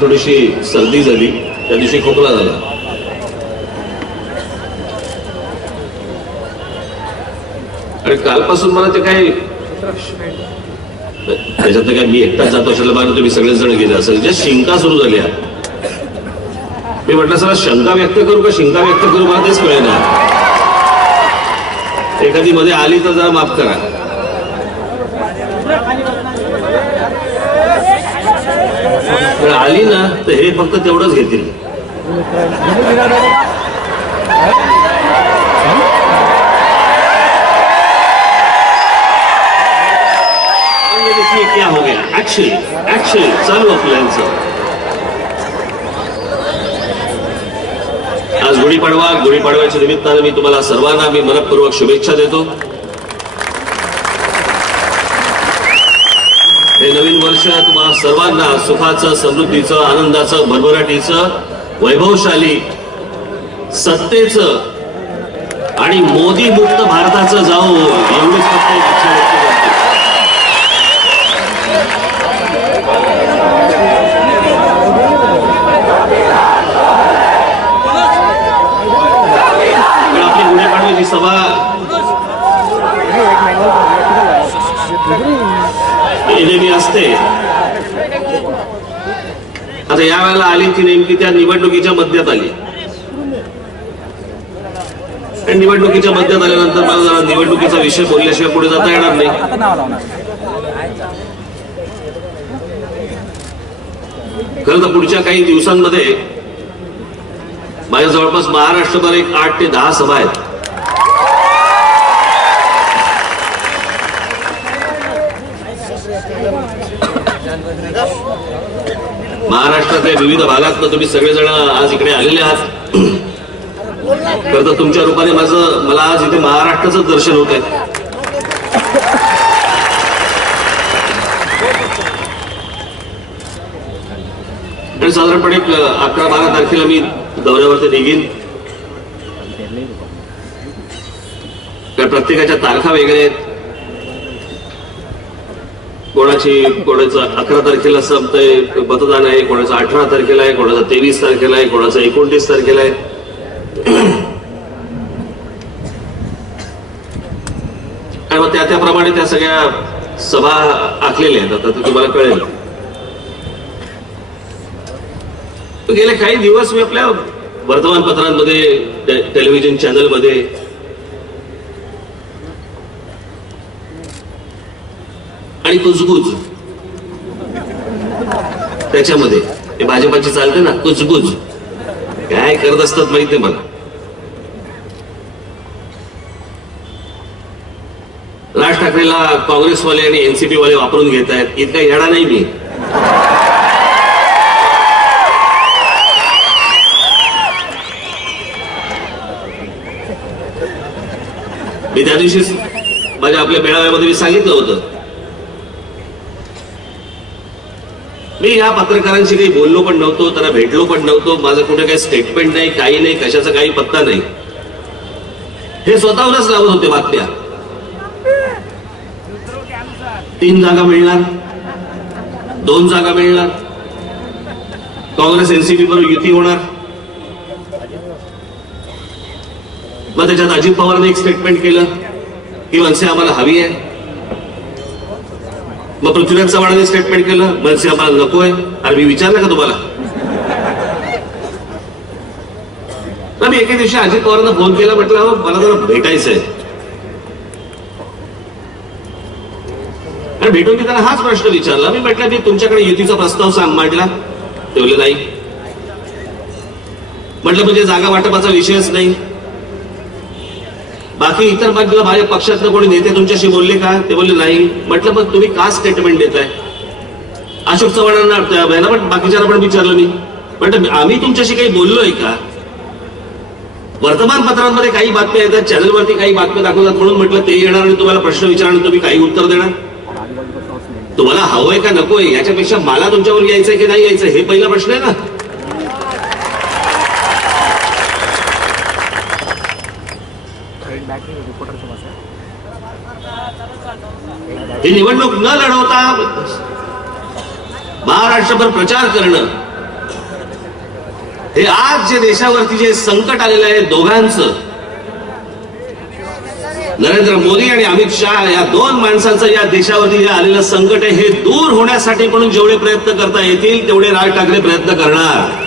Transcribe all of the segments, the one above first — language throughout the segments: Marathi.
थोडीशी सर्दी झाली, त्या दिवशी खोकला झाला. आणि कालपासून मला ते काय त्याच्यात काय मी एकटाच जातो अशाला बाहेर तुम्ही सगळेच जण गेले असेल. ज्या शिंका सुरू झाल्या, मी म्हटलं सर शंका व्यक्त करू का शिंका व्यक्त करू, मला तेच कळेना. एखादी मध्ये आली तर जरा माफ करा. आली ना तर हे फक्त तेवढंच घेतील. क्या हो गया ऍक्च्युअली चालू आपल्याचं. आज गुढीपाडव्याच्या निमित्तानं मी तुम्हाला सर्वांना मी मनपूर्वक शुभेच्छा देतो. हे नवीन वर्ष तुम्हाला सर्वांना सुखाचं, समृद्धीचं, आनंदाचं, भरभराटीचं, वैभवशाली, सत्तेचं आणि मोदी मुक्त भारताचं जाऊ एवढीच फक्त इच्छा व्यक्त करते. आपली गुढीपाडव्याची सभा नेहमी असते. आता या वेळेला आली ती नेमकी त्या निवडणुकीच्या मध्यात आली. निवडणुकीच्या मध्यात आल्यानंतर मला जरा निवडणुकीचा विषय बोलल्याशिवाय पुढे जाता येणार नाही. खरं तर पुढच्या काही दिवसांमध्ये माझ्या जवळपास महाराष्ट्रभर एक 8 ते 10 सभा आहेत. महाराष्ट्रातल्या विविध भागात तुम्ही सगळेजण आज इकडे आलेले आहात. खरं तर तुमच्या रूपाने मला आज इथे महाराष्ट्राचं दर्शन होत आहे. आणि साधारणपणे 11-12 तारखेला मी दौऱ्यावरती निघीन. तर प्रत्येकाच्या तारखा वेगळ्या आहेत. कोणाचं 11 तारखेला संपतंय मतदान आहे, कोणाचं 18 तारखेला आहे, कोणाचं 23 तारखेला आहे, कोणाचं 29 तारखेला आहे. आणि मग त्याप्रमाणे त्या सगळ्या सभा आखलेल्या आहेत. आता तुम्हाला कळेल. गेले काही दिवस मी आपल्या वर्तमानपत्रांमध्ये, टेलिव्हिजन चॅनलमध्ये आणि कुजबुज त्याच्यामध्ये हे भाजपाची चालते ना, कुजबुज काय करत असतात माहित नाही मला. राज ठाकरेला काँग्रेसवाले आणि एनसीपी वाले वापरून घेत आहेत. इतका येडा नाही मी. मी त्या दिवशीच माझ्या आपल्या मेळाव्यामध्ये मी सांगितलं होतं, मी या पत्रकारांशी काही बोललो पण नव्हतो, त्यांना भेटलो पण नव्हतो. माझं कुठे काही स्टेटमेंट नाही, काही नाही, कशाचा काही पत्ता नाही. हे स्वतःहूनच लावत होते बातम्या. 3 जागा मिळणार, 2 जागा मिळणार, काँग्रेस एनसीपी बरोबर युती होणार. मग त्याच्यात अजित पवारने एक स्टेटमेंट केलं की मनसे आम्हाला हवी आहे. मग पृथ्वीराज चव्हाणांनी स्टेटमेंट केलं मनसे आम्हाला नकोय. अरे मी विचारलं का तुम्हाला? मी एके दिवशी अजित पवारांना फोन केला, म्हटलं मला जरा भेटायचंय. आणि भेटून मी त्याला हाच प्रश्न विचारला. मी म्हटलं मी तुमच्याकडे युतीचा प्रस्ताव मांडला? ते बोलले नाही. म्हटलं म्हणजे जागा वाटपाचा विषयच नाही? बाकी इतर बाजूला माझ्या पक्षातलं कोणी नेते तुमच्याशी बोलले का? ते बोलले नाही. म्हटलं मग तुम्ही का स्टेटमेंट देताय? अशोक चव्हाणांना पण बाकीच्याला पण विचारलं मी. म्हटलं आम्ही तुमच्याशी काही बोललोय का? वर्तमानपत्रांमध्ये काही बातम्या येतात, चॅनलवरती काही बातम्या दाखवतात, म्हणून म्हटलं ते येणार आणि तुम्हाला प्रश्न विचारणार, तुम्ही काही उत्तर देणार. तुम्हाला हवंय का नकोय याच्यापेक्षा मला तुमच्यावर यायचंय की नाही यायचं हे पहिला प्रश्न आहे ना. ही निवडणूक न लढवता महाराष्ट्रभर प्रचार करणं हे आज जे देशावरती जे संकट आलेलं आहे दोघांचं, नरेंद्र मोदी आणि अमित शहा या दोन माणसांचं या देशावरती जे आलेलं संकट आहे हे दूर होण्यासाठी म्हणून जेवढे प्रयत्न करता येतील तेवढे राज ठाकरे प्रयत्न करणार.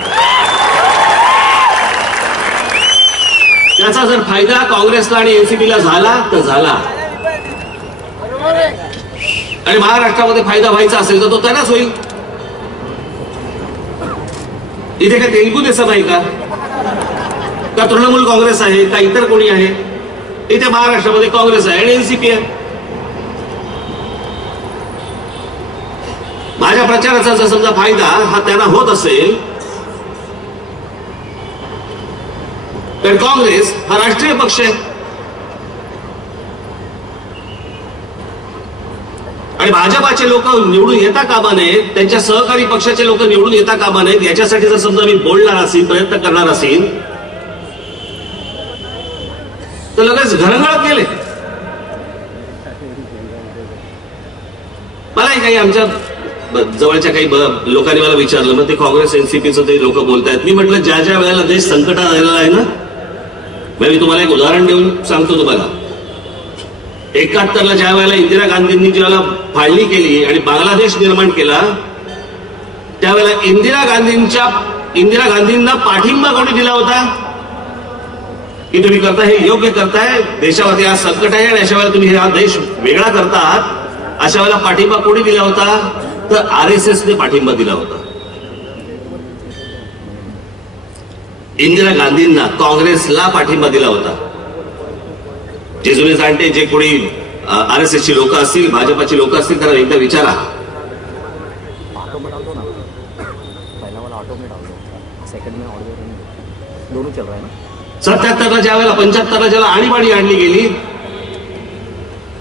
त्याचा जर फायदा काँग्रेसला आणि एनसीपीला झाला तर झाला, आणि महाराष्ट्रामध्ये फायदा व्हायचा असेल तर तो त्यांनाच होईल. इथे काय तेलगू देसम आहे का तृणमूल काँग्रेस आहे का इतर कोणी आहे? इथे महाराष्ट्रामध्ये काँग्रेस आहे आणि एनसीपी आहे. माझ्या प्रचाराचा जर समजा फायदा हा त्यांना होत असेल तर काँग्रेस हा राष्ट्रीय पक्ष आहे आणि भाजपाचे लोक निवडून येता कामा नयेत, त्यांच्या सहकारी पक्षाचे लोक निवडून येता कामा नयेत. याच्यासाठी जर समजा मी बोलणार असेल, प्रयत्न करणार असेल तर लगेच घरंगळत गेले. मलाही काही आमच्या जवळच्या काही लोकांनी मला विचारलं, मग ते काँग्रेस एनसीपीचं ते लोक बोलतायत. मी म्हटलं ज्या ज्या वेळेला देश संकटात आलेला आहे ना, मी तुम्हाला एक उदाहरण देऊन सांगतो तुम्हाला. 71ला ज्या वेळेला इंदिरा गांधींनी ज्यावेळेला फाळणी केली आणि बांगलादेश निर्माण केला, त्यावेळेला इंदिरा गांधींना पाठिंबा कोणी दिला होता की तुम्ही करता हे योग्य करताय, देशावरती आज संकट आहे आणि अशा वेळेला तुम्ही हा देश वेगळा करतात, अशा वेळेला पाठिंबा कोणी दिला होता? तर RSSने पाठिंबा दिला होता. इंदिरा गांधींना, काँग्रेसला पाठिंबा दिला होता. जे जुने जाणते जे कोणी RSSची लोक असतील, भाजपाची लोक असतील, त्यांना एकदा विचारा. 77ला ज्या वेळेला 75ला ज्याला आणीबाणी आणली गेली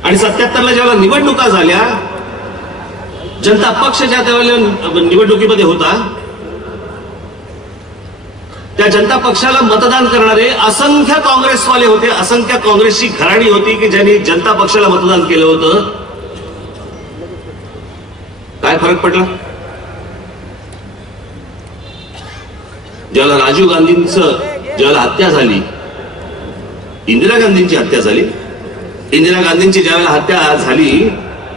आणि 77ला ज्यावेळेला निवडणुका झाल्या, जनता पक्ष ज्या त्यावेळेला निवडणुकीमध्ये होता, त्या जनता पक्षाला मतदान करणारे असंख्य काँग्रेसवाले होते, असंख्य काँग्रेसची घराणी होती की ज्यांनी जनता पक्षाला मतदान केलं होतं. काय फरक पडला? ज्याला राजीव गांधींचं ज्यावेळेला हत्या झाली, इंदिरा गांधींची हत्या झाली, इंदिरा गांधींची ज्यावेळेला हत्या झाली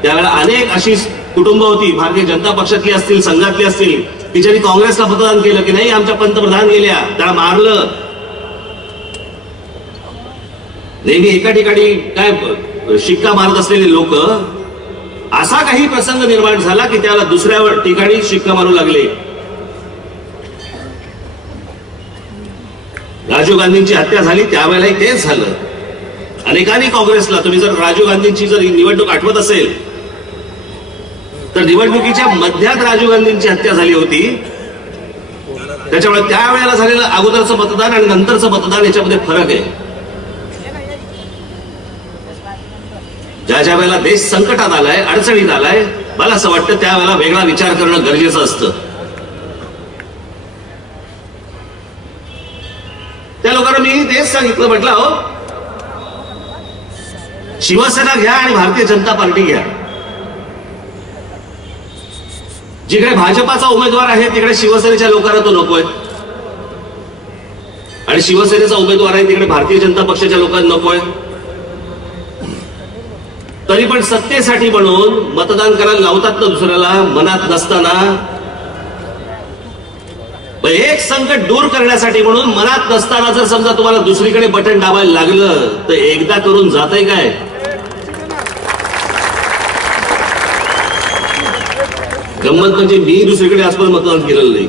त्यावेळेला अनेक अशी कुटुंब होती, भारतीय जनता पक्षातली असतील, संघातली असतील, की ज्यांनी काँग्रेसला मतदान केलं की नाही आमच्या पंतप्रधान गेल्या, त्याला मारलं. नेहमी एका ठिकाणी काय शिक्का मारत असलेले लोक, असा काही प्रसंग निर्माण झाला की त्याला दुसऱ्या ठिकाणी शिक्का मारू लागले. राजीव गांधींची हत्या झाली त्यावेळेलाही तेच झालं. अनेकांनी काँग्रेसला, तुम्ही जर राजीव गांधींची जर निवडणूक आठवत असेल तर निवडणुकीच्या मध्यात राजीव गांधींची हत्या झाली होती. त्याच्यामुळे त्यावेळेला झालेलं अगोदरचं मतदान आणि नंतरचं मतदान याच्यामध्ये फरक आहे. ज्या ज्या वेळेला देश संकटात आलाय, अडचणीत आलाय, मला असं वाटतं त्यावेळेला वेगळा विचार करणं गरजेचं असतं. त्या लोकांना मी तेच सांगितलं, म्हटलं हो शिवसेना घ्या आणि भारतीय जनता पार्टी घ्या. जिकडे भाजपाचा उमेदवार आहे तिकडे शिवसेनेच्या लोकांना तो नकोय, आणि शिवसेनेचा उमेदवार आहे तिकडे भारतीय जनता पक्षाच्या लोकांना नकोय. तरी पण सत्तेसाठी म्हणून मतदान करायला लावतात ना दुसऱ्याला, मनात नसताना. एक संकट दूर करण्यासाठी म्हणून मनात नसताना जर समजा तुम्हाला दुसरीकडे बटन दाबायला लागलं तर एकदा करून जातंय काय? गंमत म्हणजे मी दुसरीकडे आजपर्यंत मतदान केलेलं नाही,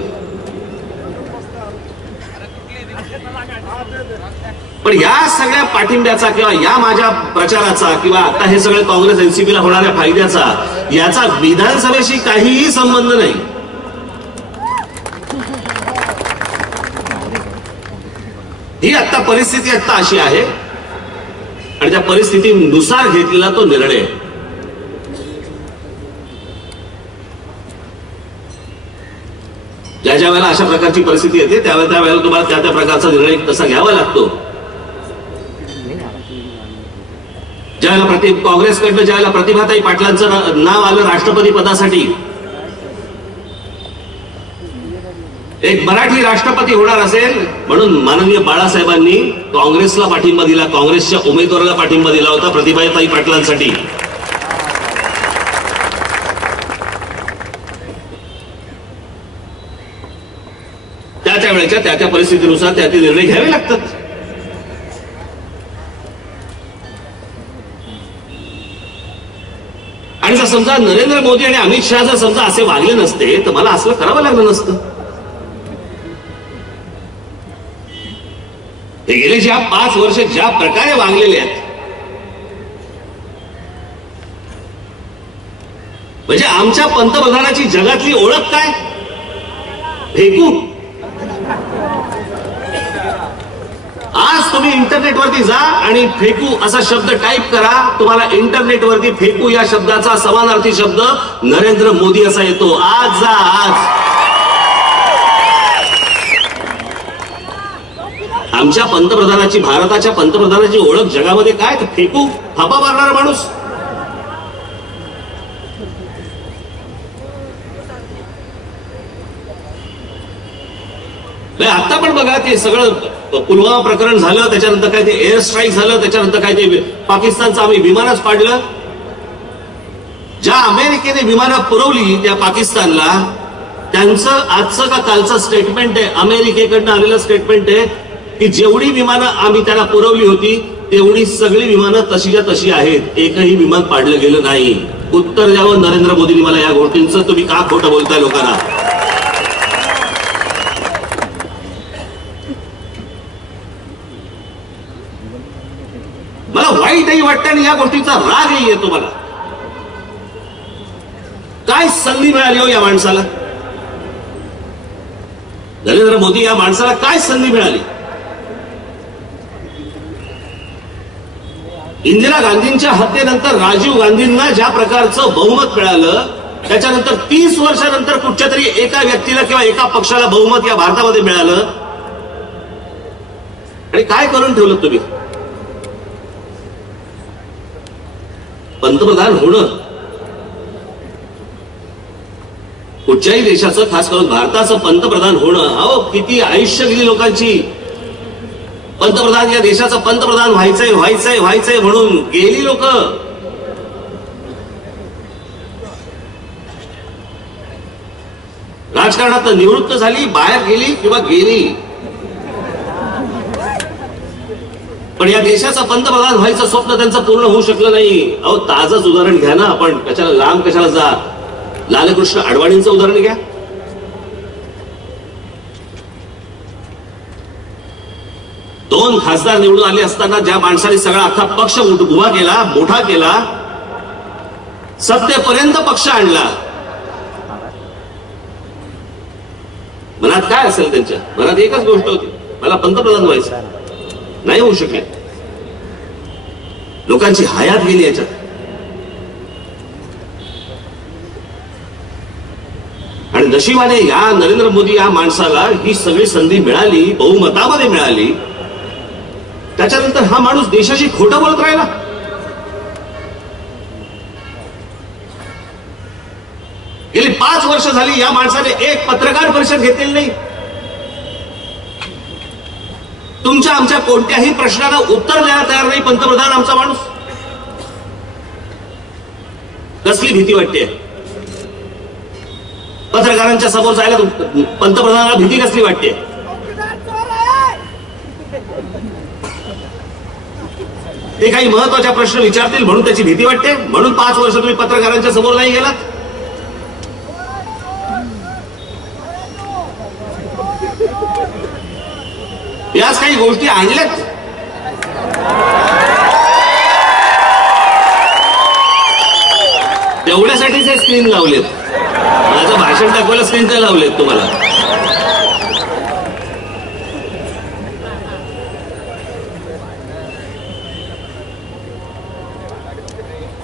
पण या सगळ्या पाठिंब्याचा किंवा या माझ्या प्रचाराचा किंवा आता हे सगळे काँग्रेस एनसीपीला होणाऱ्या फायद्याचा याचा विधानसभेशी काहीही संबंध नाही. ही आता परिस्थिती आता अशी आहे आणि त्या परिस्थितीनुसार घेतलेला तो निर्णय. ज्या ज्या वेळेला अशा प्रकारची परिस्थिती येते त्यावेळेला तुम्हाला त्या त्या प्रकारचा निर्णय तसा घ्यावा लागतो. ज्यावेळेला काँग्रेसकडनं ज्यावेळेला प्रतिभाताई पाटलांचं नाव आलं राष्ट्रपती पदासाठी, एक मराठी राष्ट्रपती होणार असेल म्हणून माननीय बाळासाहेबांनी काँग्रेसला पाठिंबा दिला, काँग्रेसच्या उमेदवाराला पाठिंबा दिला होता प्रतिभाताई पाटलांसाठी. त्या वेळेच्या त्या परिस्थितीनुसार त्या निर्णय घ्यावे लागतात. आणि जर समजा नरेंद्र मोदी आणि अमित शहा जर समजा असे वागले नसते तर मला असं करावं लागलं नसतं. हे गेले ज्या 5 वर्ष ज्या प्रकारे वागलेले आहेत, म्हणजे आमच्या पंतप्रधानाची जगातली ओळख काय? फेकू. आज तुम्ही इंटरनेटवरती जा आणि फेकू असा शब्द टाईप करा, तुम्हाला इंटरनेटवरती फेकू या शब्दाचा समानार्थी शब्द नरेंद्र मोदी असा येतो. आज जा, आज. आमच्या पंतप्रधानाची, भारताच्या पंतप्रधानाची ओळख जगामध्ये काय? तर फेकू, थापा मारणारा माणूस. आता पण बघा ते सगळं पुलवामा प्रकरण झालं, त्याच्यानंतर काय ते एअर स्ट्राईक झालं, त्याच्यानंतर काय ते पाकिस्तानचं आम्ही विमानच पाडलं. ज्या अमेरिकेने विमानं पुरवली त्या पाकिस्तानला, त्यांचं आजचं का कालचं स्टेटमेंट आहे, अमेरिकेकडनं आलेलं स्टेटमेंट आहे की जेवढी विमानं आम्ही त्यांना पुरवली होती तेवढी सगळी विमानं तशीच्या तशी आहेत, एकही विमान पाडलं गेलं नाही. उत्तर द्यावं नरेंद्र मोदींनी मला या गोष्टींचं. तुम्ही का खोटं बोलताय लोकांना? मला वाईटही वाटतं आणि या गोष्टीचा रागही येतो मला. काय संधी मिळाली हो या माणसाला? नरेंद्र मोदी या माणसाला काय संधी मिळाली? इंदिरा गांधींच्या हत्येनंतर राजीव गांधींना ज्या प्रकारचं बहुमत मिळालं, त्याच्यानंतर 30 वर्षानंतर कुठच्या तरी एका व्यक्तीला किंवा एका पक्षाला बहुमत या भारतामध्ये मिळालं. आणि काय करून ठेवलं तुम्ही? पंतप्रधान होणं कुठच्याही देशाचं, खास करून भारताचं पंतप्रधान होणं, अहो किती आयुष्य गेली लोकांची. पंतप्रधान, या देशाचं पंतप्रधान व्हायचंय व्हायचंय व्हायचंय म्हणून गेली लोक. राजकारणात निवृत्त झाली, बाहेर गेली किंवा गेली, पण या देशाचं पंतप्रधान व्हायचं स्वप्न त्यांचं पूर्ण होऊ शकलं नाही. अहो ताजंच उदाहरण घ्या ना आपण, कशाला लांब कशाला जा. लालकृष्ण अडवाणींचं उदाहरण घ्या. दोन खासदार निवडून आले असताना ज्या माणसाने सगळा अख्खा पक्ष उभा केला, मोठा केला, सत्तेपर्यंत पक्ष आणला, मनात काय असेल त्यांच्या? मनात एकच गोष्ट होती, मला पंतप्रधान व्हायचं. नाही होऊ शकले. लोकांची हयात गेली याच्यात. आणि नशिबाने या नरेंद्र मोदी या माणसाला ही सगळी संधी मिळाली, बहुमतामध्ये मिळाली. त्याच्यानंतर हा माणूस देशाशी खोटं बोलत राहिला. गेली 5 वर्ष झाली या माणसाने एक पत्रकार परिषद घेतलेली नाही. तुमच्या आमच्या कोणत्याही प्रश्नाला उत्तर द्यायला तयार नाही पंतप्रधान आमचा माणूस. कसली भीती वाटते पत्रकारांच्या समोर जायला? पंतप्रधानाला भीती कसली वाटते? ते काही महत्वाचा प्रश्न विचारतील म्हणून त्याची भीती वाटते, म्हणून 5 वर्ष तुम्ही पत्रकारांच्या समोर नाही गेलात. याच काही गोष्टी आणल्यात. तेवढ्यासाठीच हे स्क्रीन लावलेत. माझं भाषण दाखवायला स्क्रीन तर लावलेत तुम्हाला.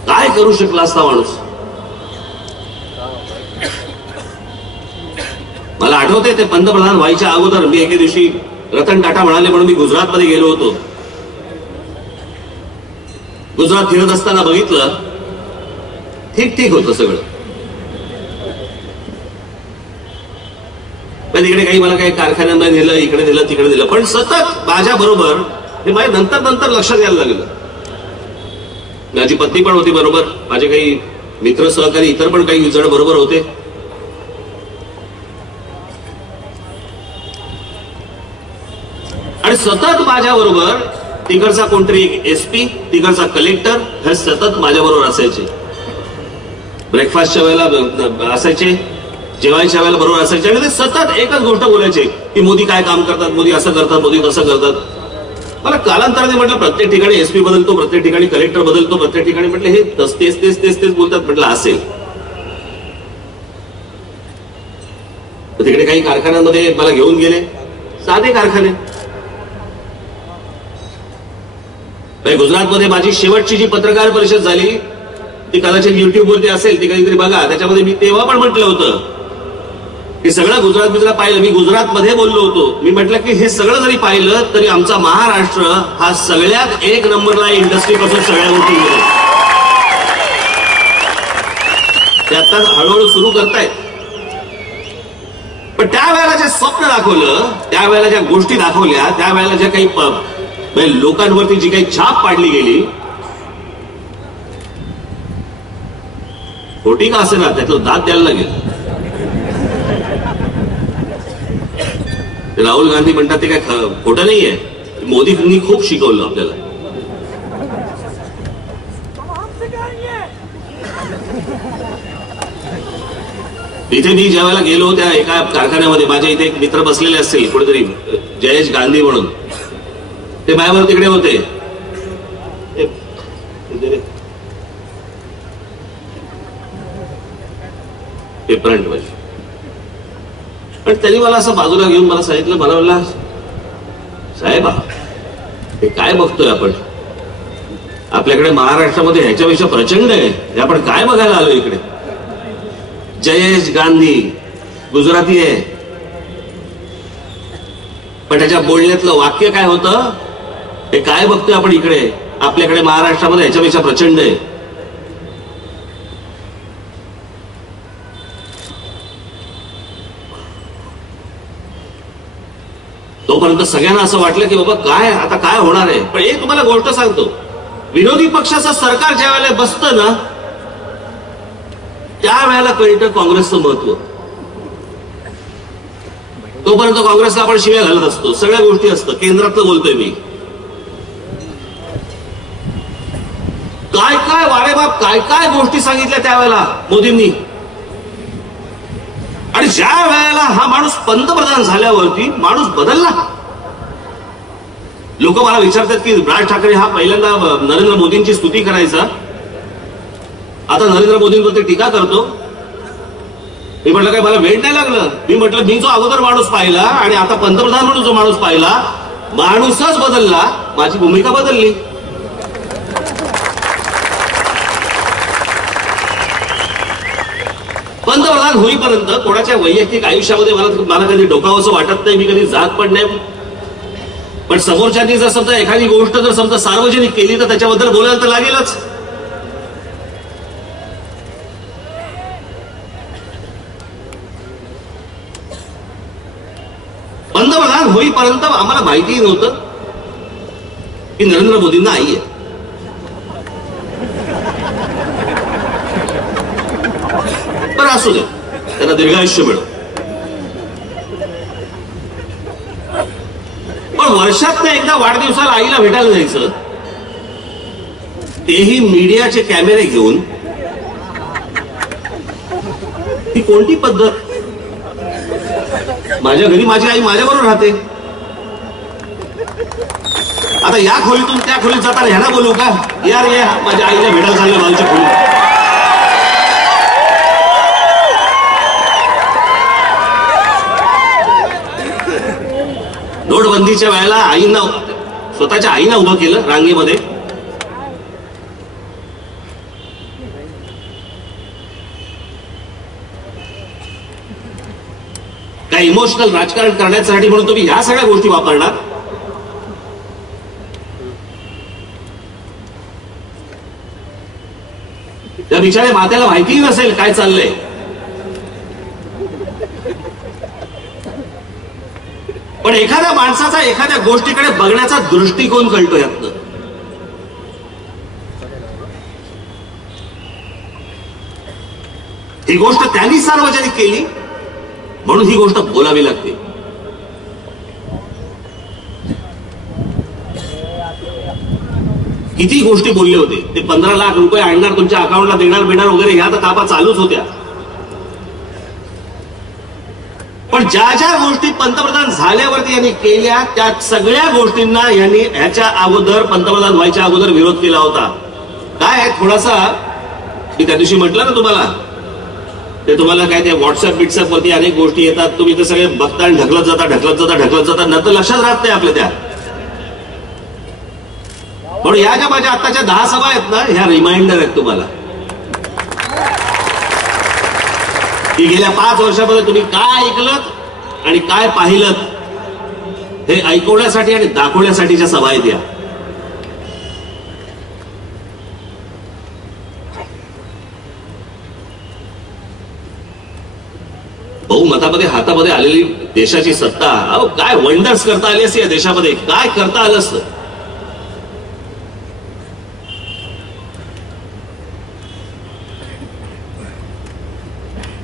काय करू शकला असता माणूस? मला आठवते ते पंतप्रधान व्हायच्या अगोदर मी एके दिवशी रतन टाटा म्हणाले म्हणून मी गुजरातमध्ये गेलो होतो. गुजरात फिरत असताना बघितलं, ठीक ठीक होतं सगळं. तिकडे काही मला काही कारखान्यांमध्ये नेलं, इकडे नेलं, तिकडे नेलं, पण सतत माझ्या बरोबर हे माझ्या नंतर लक्षात यायला लागलं. माझी पत्नी पण होती बरोबर, माझे काही मित्र सहकारी इतर पण काही जण बरोबर होते. आणि सतत माझ्या बरोबर तिकडचा कोणतरी एक एसपी, तिकडचा कलेक्टर हे सतत माझ्या बरोबर असायचे. ब्रेकफास्टच्या वेळेला असायचे, जेवायच्या वेळेला बरोबर असायचे आणि ते सतत एकच गोष्ट बोलायचे की मोदी काय काम करतात, मोदी असं करतात, मोदी तसं करतात. मला कालांतराने म्हटलं प्रत्येक ठिकाणी एसपी बदलतो, प्रत्येक ठिकाणी कलेक्टर बदलतो, प्रत्येक ठिकाणी म्हटलं हे तेच बोलतात. म्हटलं असेल. तिकडे काही कारखान्यांमध्ये मला घेऊन गेले, साधे कारखाने. गुजरातमध्ये माझी शेवटची जी पत्रकार परिषद झाली ती कदाचित युट्यूबवरती असेल, ती काहीतरी बघा. त्याच्यामध्ये मी तेव्हा पण म्हटलं होतं की सगळं गुजरात पाहिलं. मी गुजरातमध्ये बोललो होतो. मी म्हटलं की हे सगळं जरी पाहिलं तरी आमचा महाराष्ट्र हा सगळ्यात एक नंबरला इंडस्ट्रीपासून सगळ्या गोष्टी गेले. ते आता हळूहळू सुरू करतायत. पण त्यावेळेला जे स्वप्न दाखवलं, त्यावेळेला ज्या गोष्टी दाखवल्या, त्यावेळेला ज्या काही लोकांवरती जी काही छाप पाडली गेली, खोटी का असेल ना त्यातलं दाद द्यायला लागेल. राहुल गांधी म्हणतात ते काय खोटं नाहीये. मोदींनी खूप शिकवलं आपल्याला. इथे मी ज्या वेळेला गेलो त्या एका कारखान्यामध्ये माझ्या इथे एक मित्र बसलेले असतील कुठेतरी, जयेश गांधी म्हणून, ते माझ्यावर तिकडे होते. पण त्यांनी मला असं बाजूला घेऊन मला सांगितलं, मला म्हणला साहेब हे काय बघतोय आपण, आपल्याकडे महाराष्ट्रामध्ये ह्याच्यापेक्षा प्रचंड आहे, हे आपण काय बघायला आलो इकडे. जयेश गांधी गुजराती आहे, पण त्याच्या बोलण्यातलं वाक्य काय होतं, हे काय बघतोय आपण इकडे, आपल्याकडे महाराष्ट्रामध्ये ह्याच्यापेक्षा प्रचंड आहे. तोपर्यंत सगळ्यांना असं वाटलं की बाबा काय आता काय होणार आहे. पण एक तुम्हाला गोष्ट सांगतो, विरोधी पक्षाचं सरकार ज्या वेळेला बसतं ना त्यावेळेला कळतं काँग्रेसचं महत्व. तोपर्यंत काँग्रेसला आपण शिव्या घालत असतो, सगळ्या गोष्टी असतं. केंद्रातलं बोलतोय मी. काय काय वारे बाप काय काय गोष्टी सांगितल्या त्यावेळेला मोदींनी. आणि ज्या वेळेला हा माणूस पंतप्रधान झाल्यावरती माणूस बदलला. लोक मला विचारतात की राज ठाकरे हा पहिल्यांदा नरेंद्र मोदींची स्तुती करायचा, आता नरेंद्र मोदींवरती टीका करतो. मी म्हटलं काय मला वेळ नाही लागलं. मी म्हटलं मी जो अगोदर माणूस पाहिला आणि आता पंतप्रधान म्हणून जो माणूस पाहिला, माणूसच बदलला, माझी भूमिका बदलली. पंतप्रधान होईपर्यंत कोणाच्या वैयक्तिक आयुष्यामध्ये मला कधी डोकावंसं वाटत नाही, मी कधी जात पण नाही. पण समोरच्यांनी जर समजा एखादी गोष्ट जर समजा सार्वजनिक केली तर त्याच्याबद्दल बोलायला तर लागेलच. पंतप्रधान होईपर्यंत आम्हाला माहितीही नव्हतं की नरेंद्र मोदींना आई आहे. पण असू दे, त्यांना दीर्घायुष्य मिळो. पण वर्षात एकदा वाढदिवसाला आईला भेटायला जायचं, तेही मीडियाचे कॅमेरे घेऊन. ती कोणती पद्धत. माझ्या घरी माझी आई माझ्याबरोबर राहते. आता या खोलीतून त्या खोलीत जाताना ह्यांना बोलू का, यार या माझ्या आईला भेटायला चाललं बाजूच्या खोलीत. नोटबंदीच्या वेळेला आईंना, स्वतःच्या आईना उभं केलं रांगेमध्ये. काय इमोशनल राजकारण करण्यासाठी म्हणून तुम्ही ह्या सगळ्या गोष्टी वापरणार. त्या बिचाऱ्या मात्याला माहितीही नसेल काय चाललंय. पण एखाद्या माणसाचा एखाद्या गोष्टीकडे बघण्याचा दृष्टिकोन कळतो यातनं. ही गोष्ट त्यांनी सार्वजनिक केली म्हणून ही गोष्ट बोलावी लागते. किती गोष्टी बोलले होते. ते 15 लाख रुपये आणणार तुमच्या अकाउंटला देणार बिणार वगैरे ह्या तर कापा चालूच होत्या. पण ज्या ज्या गोष्टी पंतप्रधान झाल्यावरती यांनी केल्या त्या सगळ्या गोष्टींना यांनी ह्याच्या अगोदर पंतप्रधान व्हायच्या अगोदर विरोध केला होता. काय थोडासा मी त्या दिवशी म्हटलं ना तुम्हाला, ते तुम्हाला काय ते व्हॉट्सअप बिट्सअप वरती अनेक गोष्टी येतात, तुम्ही ते सगळे बघता आणि ढकलत जाता नंतर लक्षात राहत नाही आपल्या त्या. म्हणून या ज्या माझ्या आताच्या 10 सभा आहेत ना, ह्या रिमाइंडर आहेत तुम्हाला की गेल्या 5 वर्षामध्ये तुम्ही काय ऐकलत आणि काय पाहिलं हे ऐकवण्यासाठी आणि दाखवण्यासाठीच्या सभा आहेत या. बहुमतामध्ये हातामध्ये आलेली देशाची सत्ता, अहो काय वंडर्स करता आली असते या देशामध्ये, काय करता आलं असतं.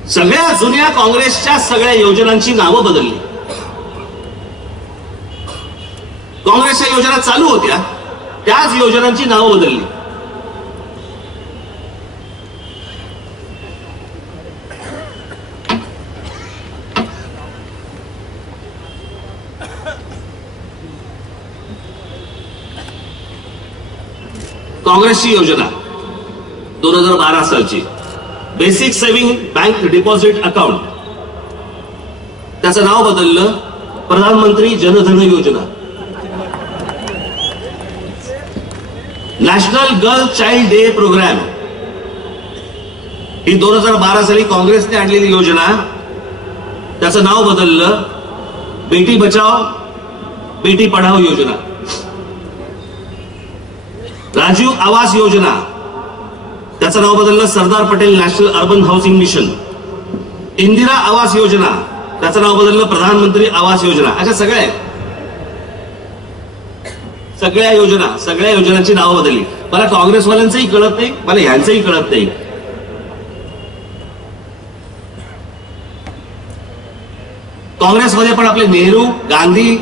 सगळ्या जुन्या काँग्रेसच्या सगळ्या योजनांची नावं बदलली. काँग्रेसच्या योजना चालू होत्या त्याच योजनांची नावं बदलली. काँग्रेसची योजना 2012 सालची basic saving bank deposit account, त्याचं नाव बदललं प्रधानमंत्री जनधन योजना. National girl child day programme ही 2012 साली काँग्रेसने आणलेली योजना, त्याचं नाव बदललं बेटी बचाओ बेटी पढाओ योजना. राजीव आवास योजना, त्याचं नाव बदललं Sardar Patel national urban housing mission. Indira आवास योजना, त्याचं नाव बदललं प्रधानमंत्री आवास योजना. अशा सगळ्या योजनांची नावं बदलली. मला काँग्रेसवाल्यांचंही कळत नाही, मला ह्यांचंही कळत नाही. काँग्रेसमध्ये पण आपले नेहरू, गांधी,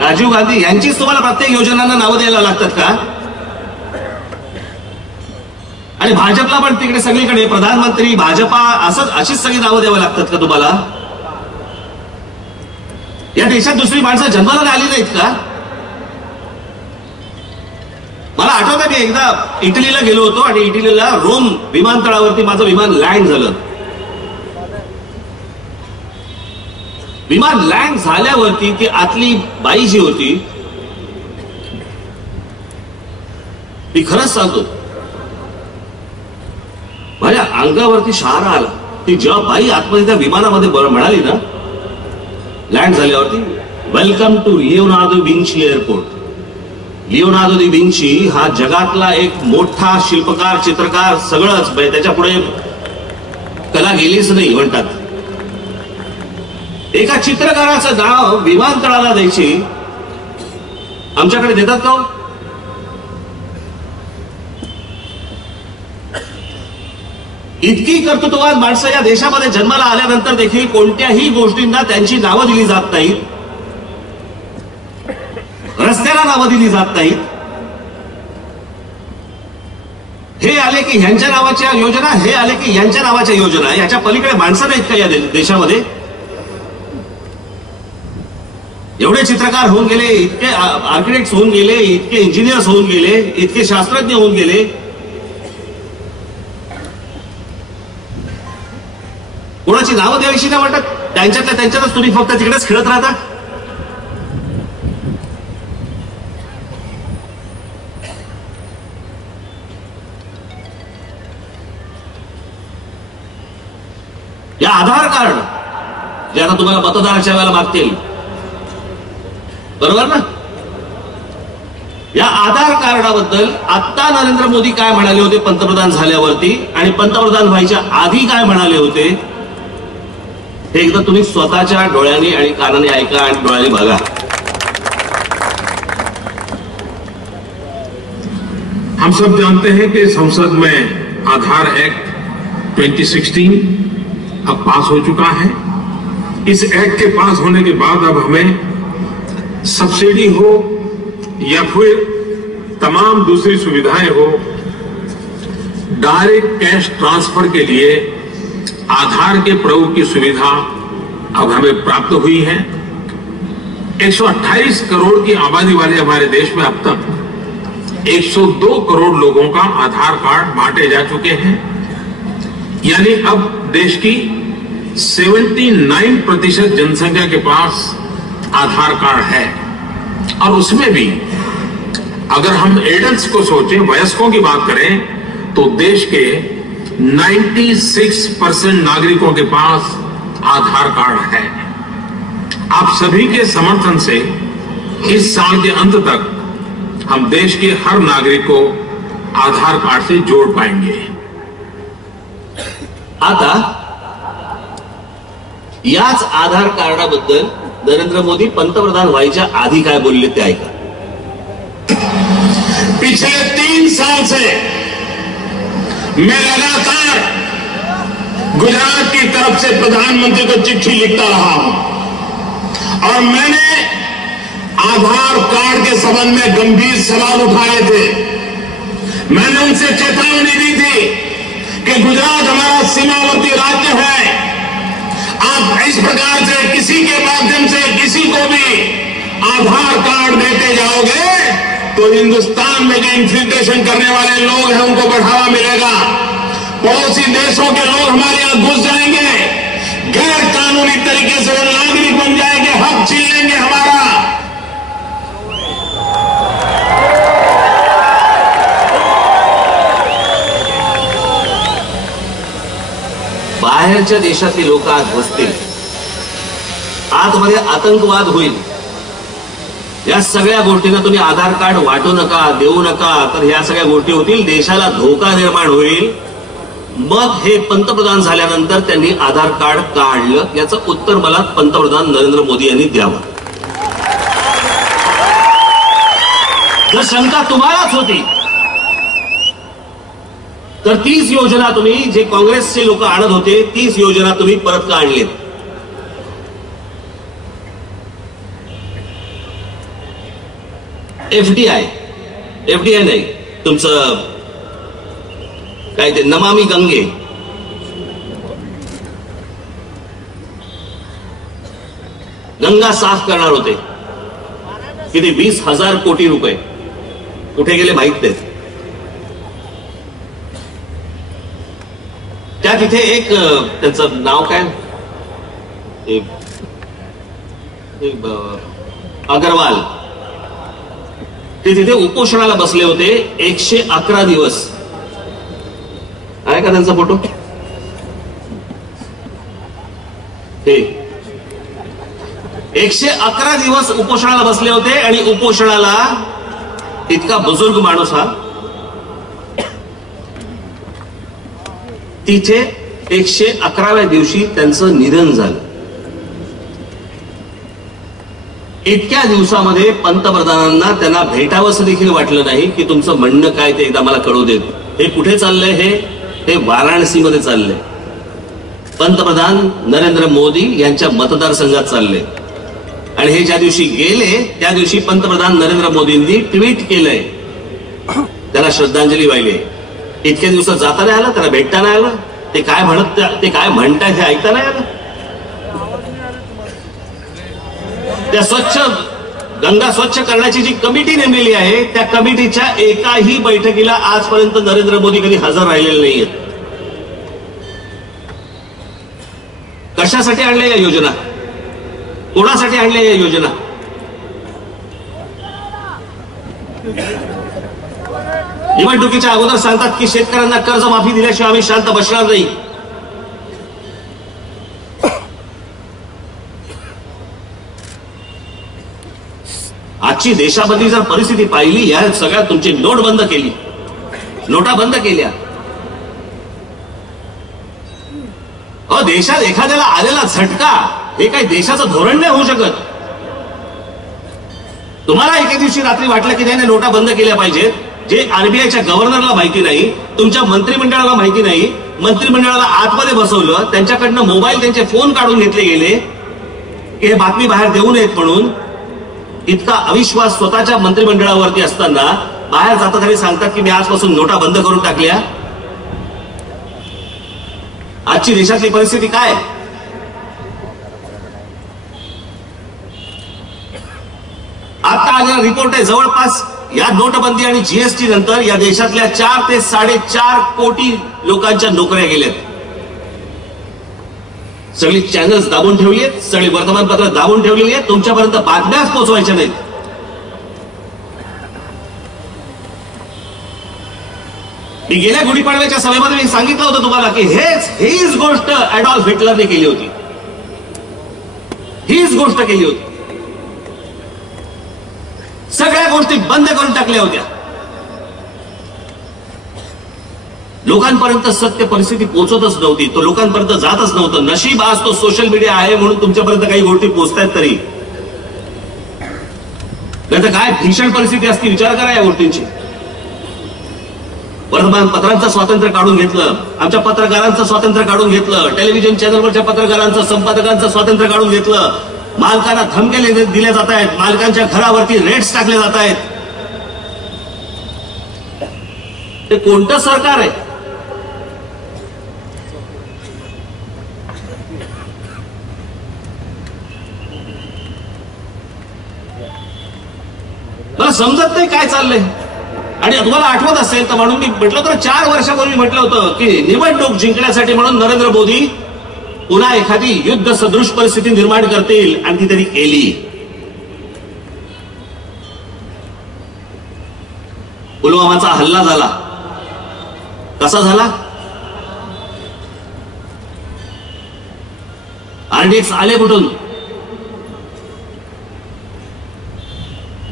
राजीव गांधी यांचीच तुम्हाला प्रत्येक योजनांना नावं द्यायला लागतात का? आणि भाजपला पण तिकडे सगळीकडे प्रधानमंत्री भाजपा अशीच सगळी नावं द्यावं लागतात का तुम्हाला? या देशात दुसरी माणसं जन्माला आली नाहीत का? मला आठवतं मी एकदा इटलीला गेलो होतो आणि इटलीला रोम विमानतळावरती माझं विमान लँड झालं. विमान लँड झाल्यावरती ती आतली बाई जी होती ती खरंच सांगतो माझ्या अंगावरती शहारा आला. ती जेव्हा बाई आतमध्ये त्या विमानामध्ये म्हणाली ना लँड झाल्यावरती, welcome to Leonardo Vinci airport. Leonardo da Vinci हा जगातला एक मोठा शिल्पकार, चित्रकार, सगळंच, त्याच्या पुढे कला गेलीच नाही म्हणतात. एका चित्रकाराचं नाव विमानतळाला द्यायची आमच्याकडे देतात का? इतकी कर्तृत्ववान माणसं या देशामध्ये जन्माला आल्यानंतर देखील कोणत्याही गोष्टींना त्यांची नावं दिली जात नाहीत, रस्त्याला नावं दिली जात नाहीत. हे आले की ह्यांच्या नावाच्या योजना, हे आले की यांच्या नावाच्या योजना. याच्या पलीकडे माणसं नाहीत का या देशामध्ये? एवढे चित्रकार होऊन गेले, इतके आर्किटेक्ट होऊन गेले, इतके इंजिनियर्स होऊन गेले, इतके शास्त्रज्ञ होऊन गेले. कोणाची नावं द्यावीशी नाही वाटत? त्यांच्यातच तुम्ही फक्त तिकडेच खेळत राहता. या आधार कार्ड जे आता तुम्हाला मतदानाच्या वेळेला मागतील, बरोबर ना? या आधार कार्डाबद्दल आता नरेंद्र मोदी काय म्हणाले होते पंतप्रधान झाल्यावरती आणि पंतप्रधान व्हायच्या आधी काय म्हणाले होते हे एकदा तुम्ही स्वतःच्या डोळ्यांनी आणि कानाने ऐका आणि डोळ्यांनी बघा. हम सब जानते हैं कि संसद में आधार एक्ट 2016 अब पास हो चुका है. इस एक्ट के पास होने के बाद अब हमें सब्सिडी हो या फिर तमाम दूसरी सुविधाएं हो, डायरेक्ट कैश ट्रांसफर के लिए आधार के प्रयोग की सुविधा अब हमें प्राप्त हुई है. 128 करोड़ की आबादी वाले हमारे देश में अब तक 102 करोड़ लोगों का आधार कार्ड बांटे जा चुके हैं. यानी अब देश की 79% जनसंख्या के पास आधार कार्ड है. और उसमें भी अगर हम एडल्ट्स को सोचें, वयस्कों की बात करें, तो देश के 96% नागरिकों के पास आधार कार्ड है. आप सभी के समर्थन से इस साल के अंत तक हम देश के हर नागरिक को आधार कार्ड से जोड़ पाएंगे. आता याच आधार कार्डाबद्दल नरेंद्र मोदी पंतप्रधान व्हायच्या आधी काय बोलले ते ऐका. पिछले 3 साल से मैं लगातार गुजरात की तरफ से प्रधानमंत्री को चिट्ठी लिखता रहा हूं और मैंने आधार कार्ड के संबंध में गंभीर सवाल उठाए थे. मैंने उनसे चेतावनी दी थी कि गुजरात हमारा सीमावर्ती राज्य है. आप इस प्रकार से किसी के माध्यम से किसी को भी आधार कार्ड देते जाओगे तो हिंदुस्तान में जो इन्फिल्ट्रेशन करने वाले लोग हैं उनको बढ़ावा मिलेगा. पड़ोसी देशों के लोग हमारे यहां घुस जाएंगे, गैर कानूनी तरीके से वो नागरिक बन जाएंगे, हक छीन लेंगे हमारा. बाहेरच्या देशातली लोक आज बसतील, आतमध्ये आतंकवाद होईल. या सगळ्या गोष्टींना तुम्ही आधार कार्ड वाटू नका, देऊ नका, तर ह्या सगळ्या गोष्टी होतील, देशाला धोका निर्माण होईल. मग हे पंतप्रधान झाल्यानंतर त्यांनी आधार कार्ड काढलं, याचं उत्तर मला पंतप्रधान नरेंद्र मोदी यांनी द्यावं. जर शंका तुम्हालाच होती तर तीच योजना तुम्ही, जे काँग्रेसचे लोक आणत होते, तीच योजना तुम्ही परत का आणलीत? एफडीआय नाही, तुमचं काय ते नमामि गंगे, गंगा साफ करणार होते, किती 20,000 कोटी रुपये कुठे गेले माहित नाही. त्या तिथे एक त्याचं नाव काय, अग्रवाल, ते तिथे उपोषणाला बसले होते 111 दिवस. आहे का त्यांचा फोटो? हे 111 दिवस उपोषणाला बसले होते आणि उपोषणाला इतका बुजुर्ग माणूस हा तिथे 111व्या दिवशी त्यांचं निधन झालं. इतक्या दिवसामध्ये पंतप्रधानांना त्यांना भेटावंसं देखील वाटलं नाही की तुमचं म्हणणं काय ते एकदा मला कळू देत. हे कुठे चाललंय? हे वाराणसीमध्ये चाललंय. पंतप्रधान नरेंद्र मोदी यांच्या मतदारसंघात चालले आणि हे ज्या दिवशी गेले त्या दिवशी पंतप्रधान नरेंद्र मोदींनी ट्विट केलंय, त्याला श्रद्धांजली वाहिली. इतक्या दिवसात जाता नाही आलं, त्याला भेटता नाही आलं, ते काय म्हणतायत हे ऐकता नाही आलं. त्या गंगा स्वच्छ करण्याची जी कमिटी नेमलेली आहे त्या कमिटीच्या एकाही बैठकीला आजपर्यंत नरेंद्र मोदी कधी हजर राहिलेले नाहीयेत. कशासाठी आणल्या या योजना? कोणासाठी आणल्या या योजना? निवडणुकीच्या अगोदर सांगतात की शेतकऱ्यांना कर्जमाफी दिल्याशिवाय आम्ही शांत बसणार नाही. आजची देशामधली जर परिस्थिती पाहिली, या सगळ्या तुमची नोट बंद केली, नोटा बंद केल्या, देशात एखाद्याला आलेला झटका हे काही देशाचं धोरण नाही होऊ शकत. तुम्हाला एके दिवशी रात्री वाटलं की त्याने नोटा बंद केल्या पाहिजेत, जे आरबीआयच्या गव्हर्नरला माहिती नाही, तुमच्या मंत्रिमंडळाला माहिती नाही, मंत्रिमंडळाला आतमध्ये बसवलं, त्यांच्याकडनं मोबाईल त्यांचे फोन काढून घेतले गेले की हे बातमी बाहेर देऊ नयेत म्हणून. इतका अविश्वास स्वतःच्या मंत्रिमंडळावरती असताना बाहेर जातात आणि सांगतात की मी आजपासून नोटा बंद करून टाकल्या. आजची देशातली परिस्थिती काय? आता आलेला रिपोर्ट आहे, जवळपास या नोटबंदी आणि जीएसटी नंतर या देशातल्या 4 ते 4.5 कोटी लोकांच्या नोकऱ्या गेल्यात. सगळी चॅनल्स दाबून ठेवली आहेत, सगळी वर्तमानपत्र दाबून ठेवलेली आहेत, तुमच्यापर्यंत बातम्याच पोहोचवायच्या नाहीत. मी गेल्या गुढीपाडव्याच्या सभेमध्ये मी सांगितलं होतं तुम्हाला की हीच गोष्ट ऍडॉल्फ हिटलरने केली होती, हीच गोष्ट केली होती. सगळ्या गोष्टी बंद करून टाकल्या होत्या. लोकांपर्यंत सत्य परिस्थिती पोहोचतच नव्हती, तो लोकांपर्यंत जातच नव्हतं. नशीब आज तो सोशल मीडिया आहे म्हणून तुमच्यापर्यंत काही गोष्टी पोहोचतायत तरी, नाही तर काय भीषण परिस्थिती असती विचार करा या गोष्टींची. वर्तमानपत्रांचं स्वातंत्र्य काढून घेतलं, आमच्या पत्रकारांचं स्वातंत्र्य काढून घेतलं, टेलिव्हिजन चॅनलवरच्या पत्रकारांचं, संपादकांचं स्वातंत्र्य काढून घेतलं, मालकांना धमके दिल्या जात आहेत, मालकांच्या घरावरती रेड्स टाकले जात आहेत. ते कोणतं सरकार आहे? मला समजत नाही काय चाललंय. आणि तुम्हाला आठवत असेल तर म्हणून मी म्हटलं तर 4 वर्षापूर्वी म्हटलं होतं की निवडणूक जिंकण्यासाठी म्हणून नरेंद्र मोदी पुन्हा एखादी युद्ध सदृश परिस्थिती निर्माण करतील आणि ती त्यांनी केली. पुलवामाचा हल्ला झाला. कसा झाला? आरडीएक्स आले कुठून?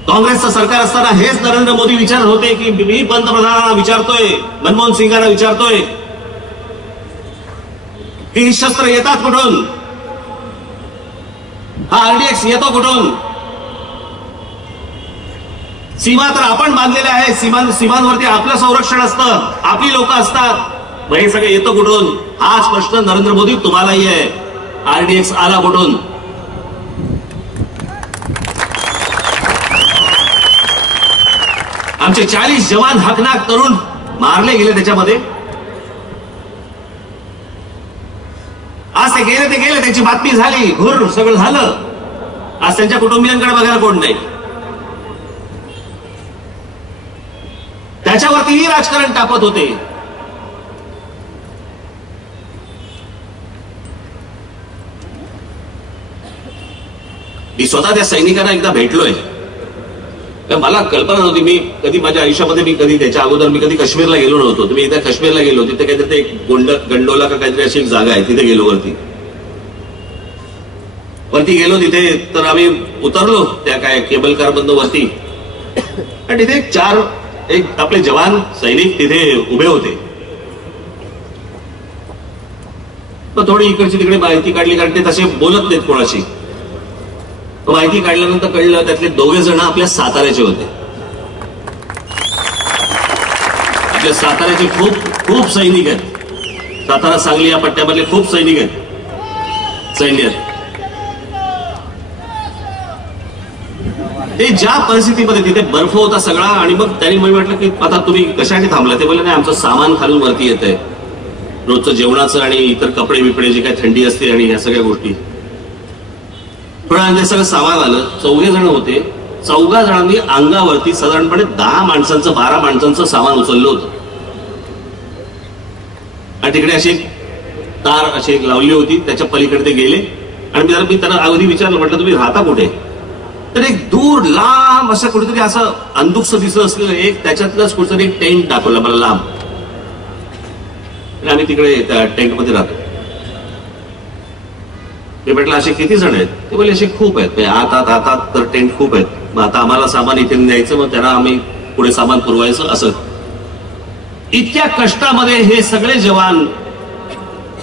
काँग्रेसचं सरकार असताना हेच नरेंद्र मोदी विचारत होते की मी पंतप्रधानांना विचारतोय, मनमोहन सिंगांना विचारतोय की ही शस्त्र येतात कुठून, हा आरडीएक्स येतो कुठून? सीमा तर आपण बांधलेल्या आहे, सीमांवरती आपलं संरक्षण असतं, आपली लोक असतात, मग हे सगळं येतं कुठून? हाच प्रश्न नरेंद्र मोदी तुम्हालाही आहे. आरडीएक्स आला कुठून? आमचे 40 जवान हकनाक तरुण मारले गेले त्याच्यामध्ये. आज ते गेले, त्याची बातमी झाली, घोर सगळं झालं. आज त्यांच्या कुटुंबियांकडे बघायला कोण नाही. त्याच्यावरतीही राजकारण टाकत होते. मी स्वतः त्या सैनिकांना एकदा भेटलोय. मला कल्पना नव्हती, मी कधी माझ्या आयुष्यामध्ये मी कधी त्याच्या अगोदर मी कधी काश्मीरला गेलो नव्हतो. तुम्ही एकदा काश्मीरला गेलो, तिथे काहीतरी ते एक गंडोला का काहीतरी अशी एक जागा आहे, तिथे गेलो. वरती गेलो तिथे, तर आम्ही उतरलो त्या काय केबल कार बंद वरती, आणि तिथे 4 आपले जवान सैनिक तिथे उभे होते. मग थोडी इकडची तिकडे माहिती काढली, कारण ते तसे बोलत नाहीत कोणाशी. माहिती काढल्यानंतर कळलं त्यातले 2 जण आपल्या साताऱ्याचे होते. आपल्या साताऱ्याचे खूप सैनिक आहेत. सातारा सांगली या पट्ट्यामधले खूप सैनिक आहेत, सैन्य. ते ज्या परिस्थितीमध्ये तिथे बर्फ होता सगळा, आणि मग त्यांनी म्हटलं की आता तुम्ही कशासाठी थांबला? ते बोलले नाही, आमचं सामान खालून वरती येत आहे, रोजचं जेवणाचं आणि इतर कपडे बिपडे जे काही थंडी असते आणि ह्या सगळ्या गोष्टी. थोड्या ते सगळं सामान आलं. 4 जण होते. 4 जणांनी अंगावरती साधारणपणे 10 माणसांचं 12 माणसांचं सामान उचललं होतं. आणि तिकडे अशी तार अशी लावली होती, त्याच्या पलीकडे ते गेले. आणि मी त्यांना अगदी विचारलं, म्हटलं तुम्ही राहता कुठे? तर एक दूर लांब असं कुठेतरी असं अंधुकसं दिसत असलेलं एक त्याच्यातलंच कुठेतरी एक टेंट दाखवलं मला लांब. आणि आम्ही तिकडे त्या टेंटमध्ये राहतो. मी म्हटलं असे किती जण आहेत? ते बोलले असे खूप आहेत, आता तर टेंट खूप आहेत. मग आता आम्हाला सामान इथे न्यायचं, मग त्यांना आम्ही पुढे सामान पुरवायचं. असं इतक्या कष्टामध्ये हे सगळे जवान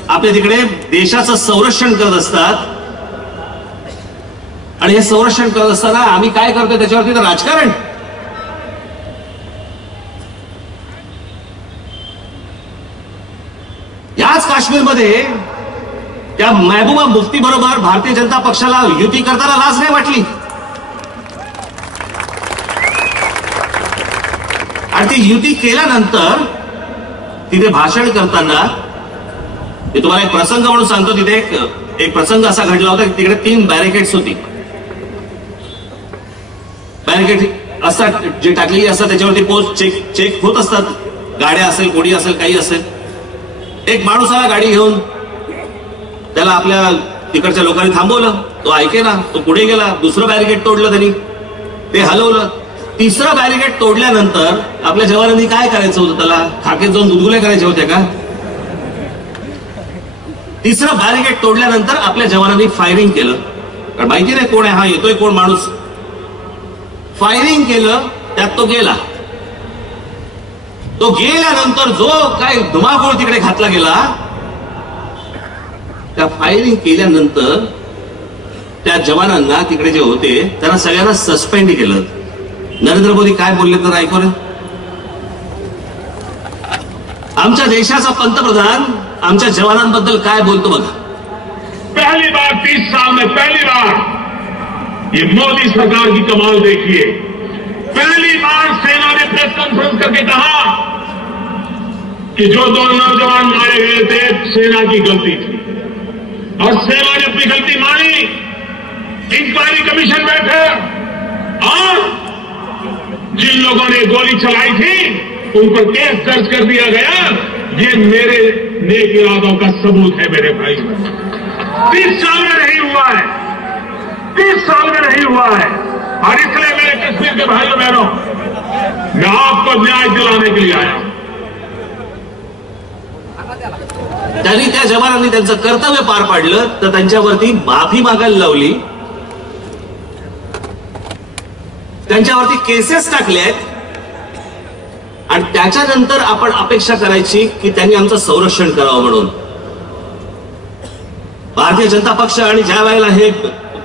आपल्या तिकडे देशाचं संरक्षण करत असतात आणि हे संरक्षण करत असताना आम्ही काय करतोय त्याच्यावरती तर राजकारण. याच काश्मीरमध्ये त्या महबूबा मुफ्ती बरोबर भारतीय जनता पक्षाला युती करताना लाज नाही वाटली आणि ती युती केल्यानंतर तिथे भाषण करताना मी तुम्हाला एक प्रसंग म्हणून सांगतो. तिथे एक प्रसंग असा घडला होता की तिकडे 3 बॅरिकेड्स होती. बॅरिकेड असतात जे टाकलेली असतात त्याच्यावरती पोस्ट चेक होत असतात. गाड्या असेल कोणी असेल काही असेल. एक माणूस आला गाडी घेऊन. त्याला आपल्या तिकडच्या लोकांनी थांबवलं. तो ऐके ना. तो पुढे गेला. दुसरं बॅरिकेड तोडलं त्यांनी. ते हलवलं. तिसरं बॅरिकेड तोडल्यानंतर आपल्या जवानांनी काय करायचं होतं. त्याला खाकेत जाऊन गुदगुल्या करायच्या होत्या का. तिसरं बॅरिकेड तोडल्यानंतर आपल्या जवानांनी फायरिंग केलं. कारण माहिती नाही कोण आहे हा येतोय कोण माणूस. फायरिंग केलं. त्यात तो गेला. तो गेल्यानंतर जो काय धुमाकूळ तिकडे घातला गेला. त्या फायरिंग केल्यानंतर त्या जवानांना तिकडे जे होते त्यांना सगळ्यांना सस्पेंड केलं. नरेंद्र मोदी काय बोलले तर ऐकू ना. आमच्या देशाचा पंतप्रधान आमच्या जवानांबद्दल काय बोलतो बघा. पहली बार 30 साल में पहली बार ये मोदी सरकार की कमाल देखिए. पहली बार सेना ने प्रेस कॉन्फ्रेंस करके कहा कि जो 2 नौजवान मारे गए थे सेना की गलती थी और सेना ने अपनी गलती मानी. इंक्वायरी कमीशन बैठे और जिन लोगों ने गोली चलाई थी उन पर केस दर्ज कर दिया गया. ये मेरे नेक इरादों का सबूत है मेरे भाई. 30 साल में नहीं हुआ है. 30 साल में नहीं हुआ है. और इसलिए मेरे कश्मीर के भाइयों बहनों मैं आपको न्याय दिलाने के लिए आया हूं. त्यांनी त्या जवानांनी त्यांचं कर्तव्य पार पाडलं तर त्यांच्यावरती माफी मागायला लावली. त्यांच्यावरती केसेस टाकल्यात आणि त्याच्यानंतर आपण अपेक्षा करायची की त्यांनी आमचं संरक्षण करावं म्हणून. भारतीय जनता पक्ष आणि ज्या वेळेला हे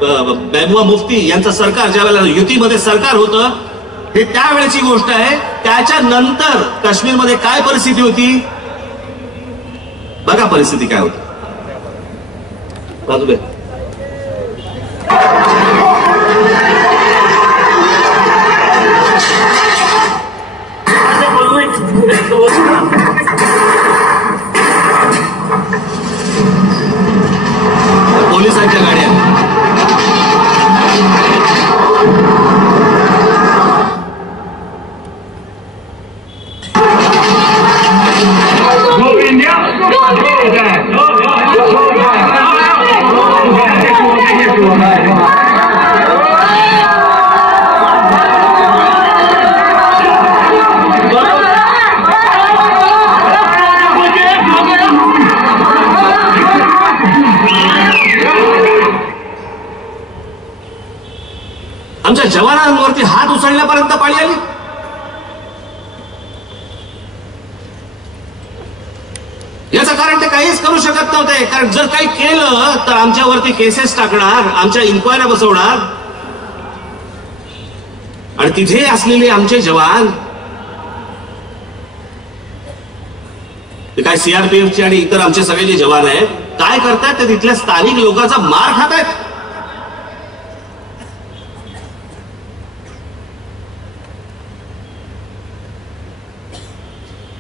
महबूबा मुफ्ती यांचं सरकार ज्या वेळेला युतीमध्ये सरकार होतं हे त्यावेळेची गोष्ट आहे. त्याच्यानंतर काश्मीरमध्ये काय परिस्थिती होती बघा. परिस्थिती काय होती बाजूबे. पोलिसांच्या गाड्या आमच्या जवानांवरती हात उचलण्यापर्यंत पाळी आली. याचं कारण ते काहीच करू शकत नव्हते. कारण जर काही केलं तर आमच्यावरती केसेस टाकणार, आमच्या इन्क्वायऱ्या बसवणार आणि तिथे असलेले आमचे जवान ते काय सीआरपीएफचे आणि इतर आमचे सगळे जे जवान आहेत काय करतात ते तिथल्या स्थानिक लोकांचा मार खात आहेत.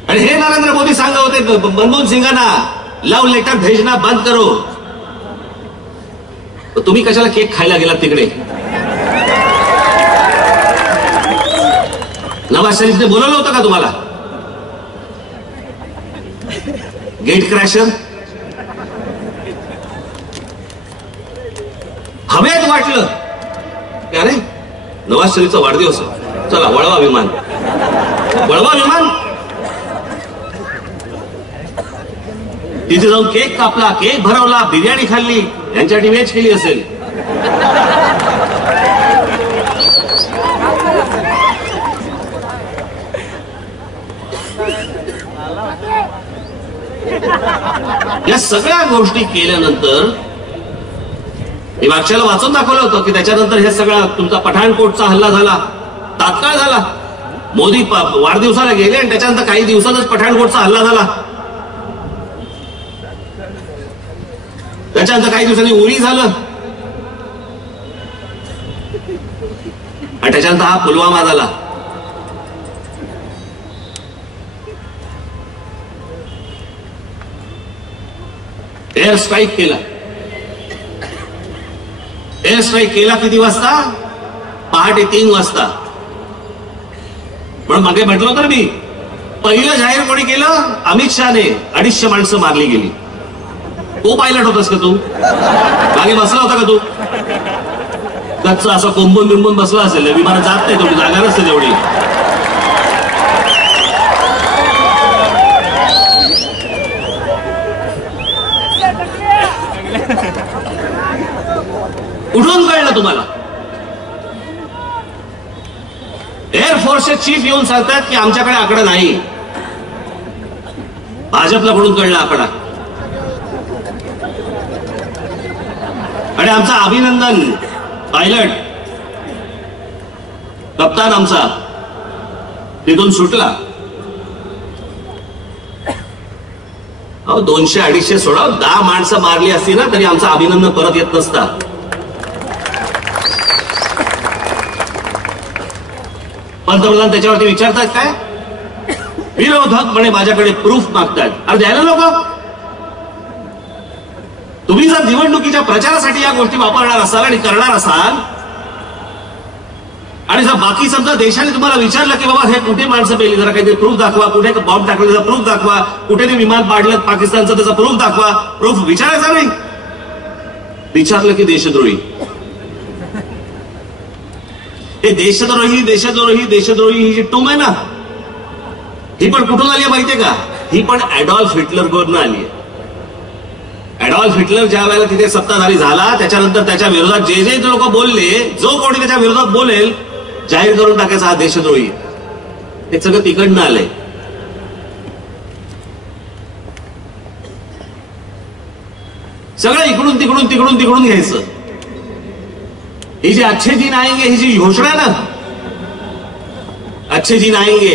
आणि हे नरेंद्र मोदी सांगत होते मनमोहन सिंगांना लव लेटर भेजना बंद करो. तुम्ही कशाला केक खायला गेलात तिकडे. नवाज शरीफने बोलवलं होतं का तुम्हाला. गेट क्रॅशर हवेत वाटलं की अरे नवाज शरीफचा वाढदिवस चला वळवा विमान. वळवा विमान. तिथे जाऊन केक कापला, केक भरवला, बिर्याणी खाल्ली. यांच्यासाठी वेज केली असेल. या सगळ्या गोष्टी केल्यानंतर मी मागच्याला वाचून दाखवलं होतं की त्याच्यानंतर हे सगळा तुमचा पठाणकोटचा हल्ला झाला, तात्काळ झाला. मोदी वाढदिवसाला गेले आणि त्याच्यानंतर काही दिवसातच पठाणकोटचा हल्ला झाला. त्याच्यानंतर काही दिवसांनी उरी झालं आणि त्याच्यानंतर हा पुलवामा झाला. एअर स्ट्राईक केला. एअर स्ट्राईक केला किती वाजता? पहाटे 3 वाजता. पण मागे म्हटलं होतं मी, पहिलं जाहीर कोणी केलं? अमित शहाने. 250 माणसं मारली गेली. तो पायलट होतास का तू? मागे बसला होता का तू? कच्चा असं कोंबून बिंबून बसला असेल. विमानात जात नाही, तेवढी जागा नसते तेवढी. कुठून कळलं तुम्हाला? एअरफोर्सचे चीफ येऊन सांगतात की आमच्याकडे आकडा नाही. भाजपला कुठून कळला आकडा? आणि आमचा अभिनंदन पायलट कप्तान आमचा तिथून सुटला. 200-250 सोडा, 10 माणसं मारली असती ना तरी आमचं अभिनंदन परत येत नसता. पंतप्रधान त्याच्यावरती विचारतात काय? विरोधक म्हणे माझ्याकडे प्रूफ मागतात. अरे द्यायला लोक. तुम्ही जर निवडणुकीच्या प्रचारासाठी या गोष्टी वापरणार असाल आणि करणार असाल आणि जर बाकी समजा देशाने तुम्हाला विचारलं की बाबा हे कुठे माणसं पेली, जरा काहीतरी प्रूफ दाखवा, कुठे बॉम्ब टाकले त्याचा प्रूफ दाखवा, कुठे ते विमान पाडलं पाकिस्तानचं त्याचा प्रूफ दाखवा. प्रूफ विचारायचा नाही. विचारलं की देशद्रोही. हे देशद्रोही देशद्रोही देशद्रोही ही जी टूम आहे ना, ही पण कुठून आली आहे माहितीये का? ही पण ऍडॉल्फ हिटलरकडून आली आहे. ऍडॉल्फ हिटलर ज्या वेळेला तिथे सत्ताधारी झाला त्याच्यानंतर त्याच्या विरोधात जे जे लोक बोलले, जो कोणी त्याच्या विरोधात बोलेल जाहीर करून टाकायचा हा देशद्रोही. हे सगळं तिकडनं आलंय. सगळं इकडून तिकडून तिकडून तिकडून घ्यायचं. ही जी अच्छे दिन आएंगे ही जी घोषणा आहे ना, अच्छे दिन आएंगे,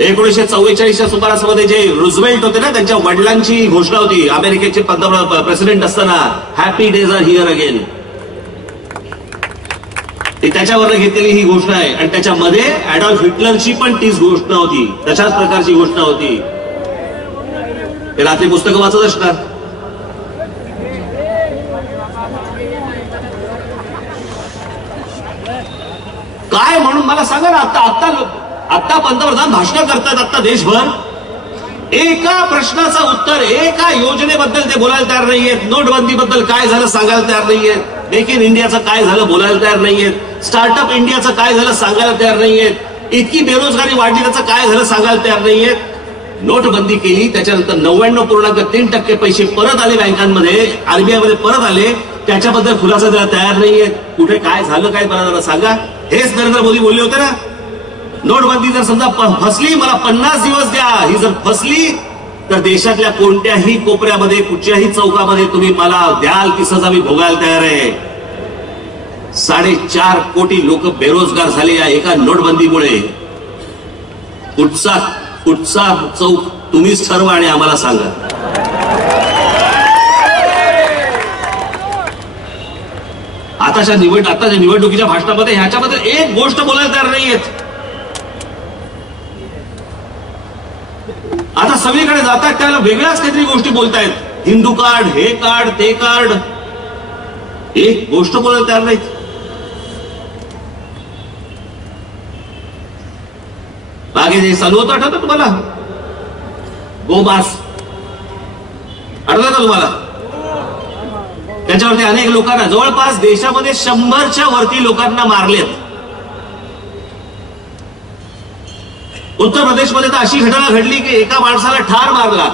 1944च्या सुमारासमध्ये जे रुझवेल्ट होते ना त्यांच्या वडिलांची घोषणा होती. अमेरिकेचे प्रेसिडेंट असताना happy days are here again. त्याच्यावर घेतलेली ही घोषणा आहे आणि त्याच्यामध्ये ऍडॉल्फ हिटलरची पण तीच घोषणा होती, तशाच प्रकारची घोषणा होती. ते रात्री पुस्तकं वाचत असणार. काय म्हणून मला सांगा ना. आता पंतप्रधान भाषण करतात आता देशभर. एका प्रश्नाचं उत्तर, एका योजनेबद्दल ते बोलायला तयार नाहीयेत. नोटबंदीबद्दल काय झालं सांगायला तयार नाहीयेत. मेक इन इंडियाचं काय झालं बोलायला तयार नाहीयेत. स्टार्टअप इंडियाचं काय झालं सांगायला तयार नाहीयेत. इतकी बेरोजगारी वाढली त्याचं काय झालं सांगायला तयार नाहीयेत. नोटबंदी केली त्याच्यानंतर 99.3% पैसे परत आले बँकांमध्ये, आरबीआय मध्ये परत आले, त्याच्याबद्दल खुलासा द्यायला तयार नाहीयेत. कुठे काय झालं काय मला सांगा. हेच नरेंद्र मोदी बोलले होते ना. नोटबंदी जर समजा फसली, मला 50 दिवस द्या. ही जर फसली तर देशातल्या कोणत्याही कोपऱ्यामध्ये कुठच्याही चौकामध्ये तुम्ही मला द्याल ती सजा मी भोगायला तयार आहे. 4.5 कोटी लोक बेरोजगार झाले या एका नोटबंदीमुळे. कुठचा चौक तुम्हीच ठरवा आणि आम्हाला सांगा. आताच्या निवडणुकीच्या भाषणामध्ये ह्याच्याबद्दल एक गोष्ट बोलायला तयार नाहीयेत. आता सगळीकडे जातात त्याला वेगळ्याच काहीतरी गोष्टी बोलतायत. हिंदू कार्ड, हे कार्ड, ते कार्ड. एक गोष्ट बोलायला तयार नाहीत. मागे जे चालू होतं आठवतं तुम्हाला? गोमास आठवतं का तुम्हाला? त्याच्यावरती अनेक लोकांना, जवळपास देशामध्ये 100च्या वरती लोकांना मारलेत. उत्तर प्रदेशमध्ये तर अशी घटना घडली की एका माणसाला ठार मारला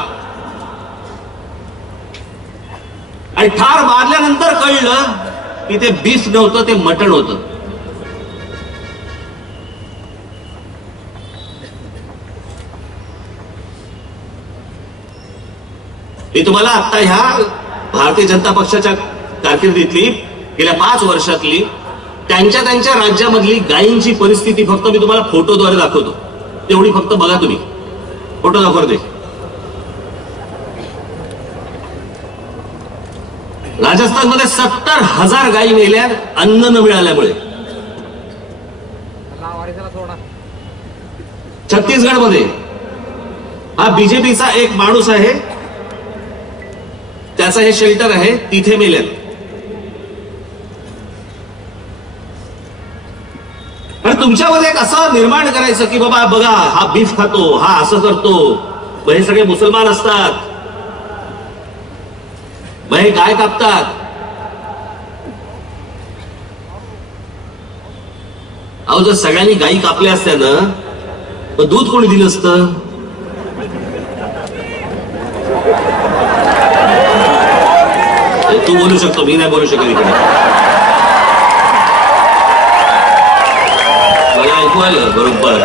आणि ठार मारल्यानंतर कळलं की ते बीफ नव्हतं, ते मटण होतं. मी तुम्हाला आता ह्या भारतीय जनता पक्षाच्या कारकिर्दीतली गेल्या 5 वर्षातली त्यांच्या राज्यामधली गायींची परिस्थिती फक्त मी तुम्हाला फोटोद्वारे दाखवतो. तेवढी फक्त बघा तुम्ही. फोटो दाखवते. राजस्थानमध्ये 70,000 गायी मेल्या अन्न न मिळाल्यामुळे. छत्तीसगडमध्ये हा बीजेपीचा एक माणूस आहे, त्याचं हे शेल्टर आहे, तिथे मेल्यात. पण तुमच्यामध्ये एक असं निर्माण करायचं की बाबा बघा हा बीफ खातो, हा असं करतो, हे सगळे मुसलमान असतात, हे गाय कापतात. अहो जर सगळ्यांनी गायी कापल्या असत्या ना मग दूध कोणी दिलं असतं? तू बोलू शकतो, मी नाही बोलू शकत इकडे. मला ऐकू आलं बरोबर.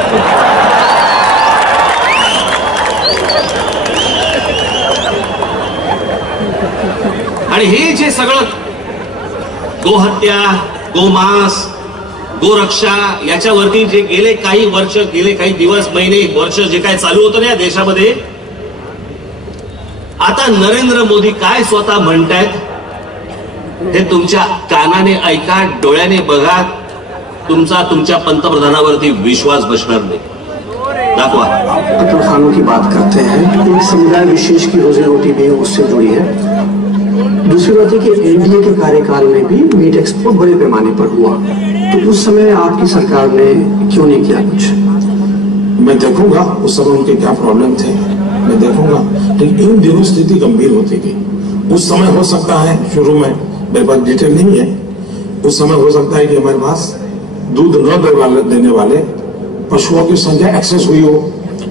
आणि हे जे सगळं गोहत्या, गोमांस, गोरक्षा याच्यावरती जे गेले काही वर्ष, गेले काही दिवस, महिने, वर्ष जे काय चालू होतं ना या देशामध्ये, आता नरेंद्र मोदी काय स्वतः म्हणतायत हे तुमच्या कानाने ऐका, डोळ्याने बघा. तुमच्या पंतप्रधानावरती विश्वास बसणार नाही. दाखवा. कत्ल खानों की बात करते हैं, एक समुदाय विशेष की रोजी रोटी भी उससे जुड़ी है. दूसरी बात है कि एनडीए के कार्यकाल में भी मीट एक्सपोर्ट बड़े पैमाने पर हुआ, तो उस समय आपकी सरकार ने क्यों नहीं किया कुछ? मैं देखूंगा उस समय उनके क्या प्रॉब्लम थे, मैं देखूंगा. लेकिन इन दिनों स्थिति गंभीर होती गई. उस समय हो सकता है, शुरू में मेरे पास डिटेल नहीं है, उस समय हो सकता है कि हमारे पास दूध न देने वाले पशुओं की संख्या एक्सेस हुई हो,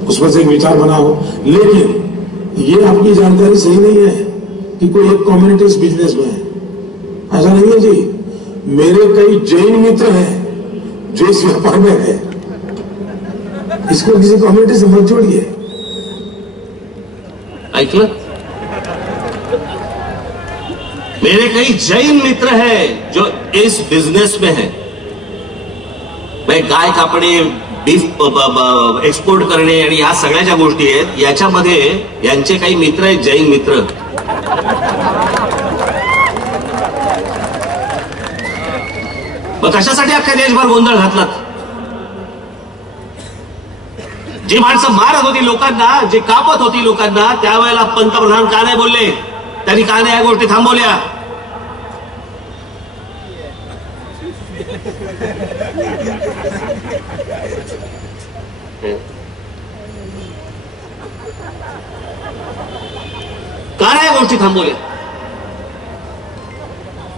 उस पर से एक विचार बना हो. लेकिन ये आपकी जानकारी सही नहीं है कि कोई एक कम्युनिटी इस बिजनेस में है. ऐसा नहीं है जी. मेरे कई जैन मित्र हैं जो इस व्यापार में है. इसको किसी कम्युनिटी से मत जोड़िए. ऐकलं? मेरे कई जैन मित्र हैं जो इस बिजनेस में है. मैं गाय कापणे, बीफ एक्सपोर्ट करणे आणि या सगळ्या ज्या गोष्टी आहेत याच्यामध्ये यांचे काही मित्र आहेत, जैन मित्र. मग कशासाठी अख्ख्या देशभर गोंधळ घातलात? जी माणसं मारत होती लोकांना, जे कापत होती लोकांना, त्यावेळेला पंतप्रधान का नाही बोलले? त्यांनी का नाही या गोष्टी थांबवल्या? का नाही या गोष्टी थांबवल्या?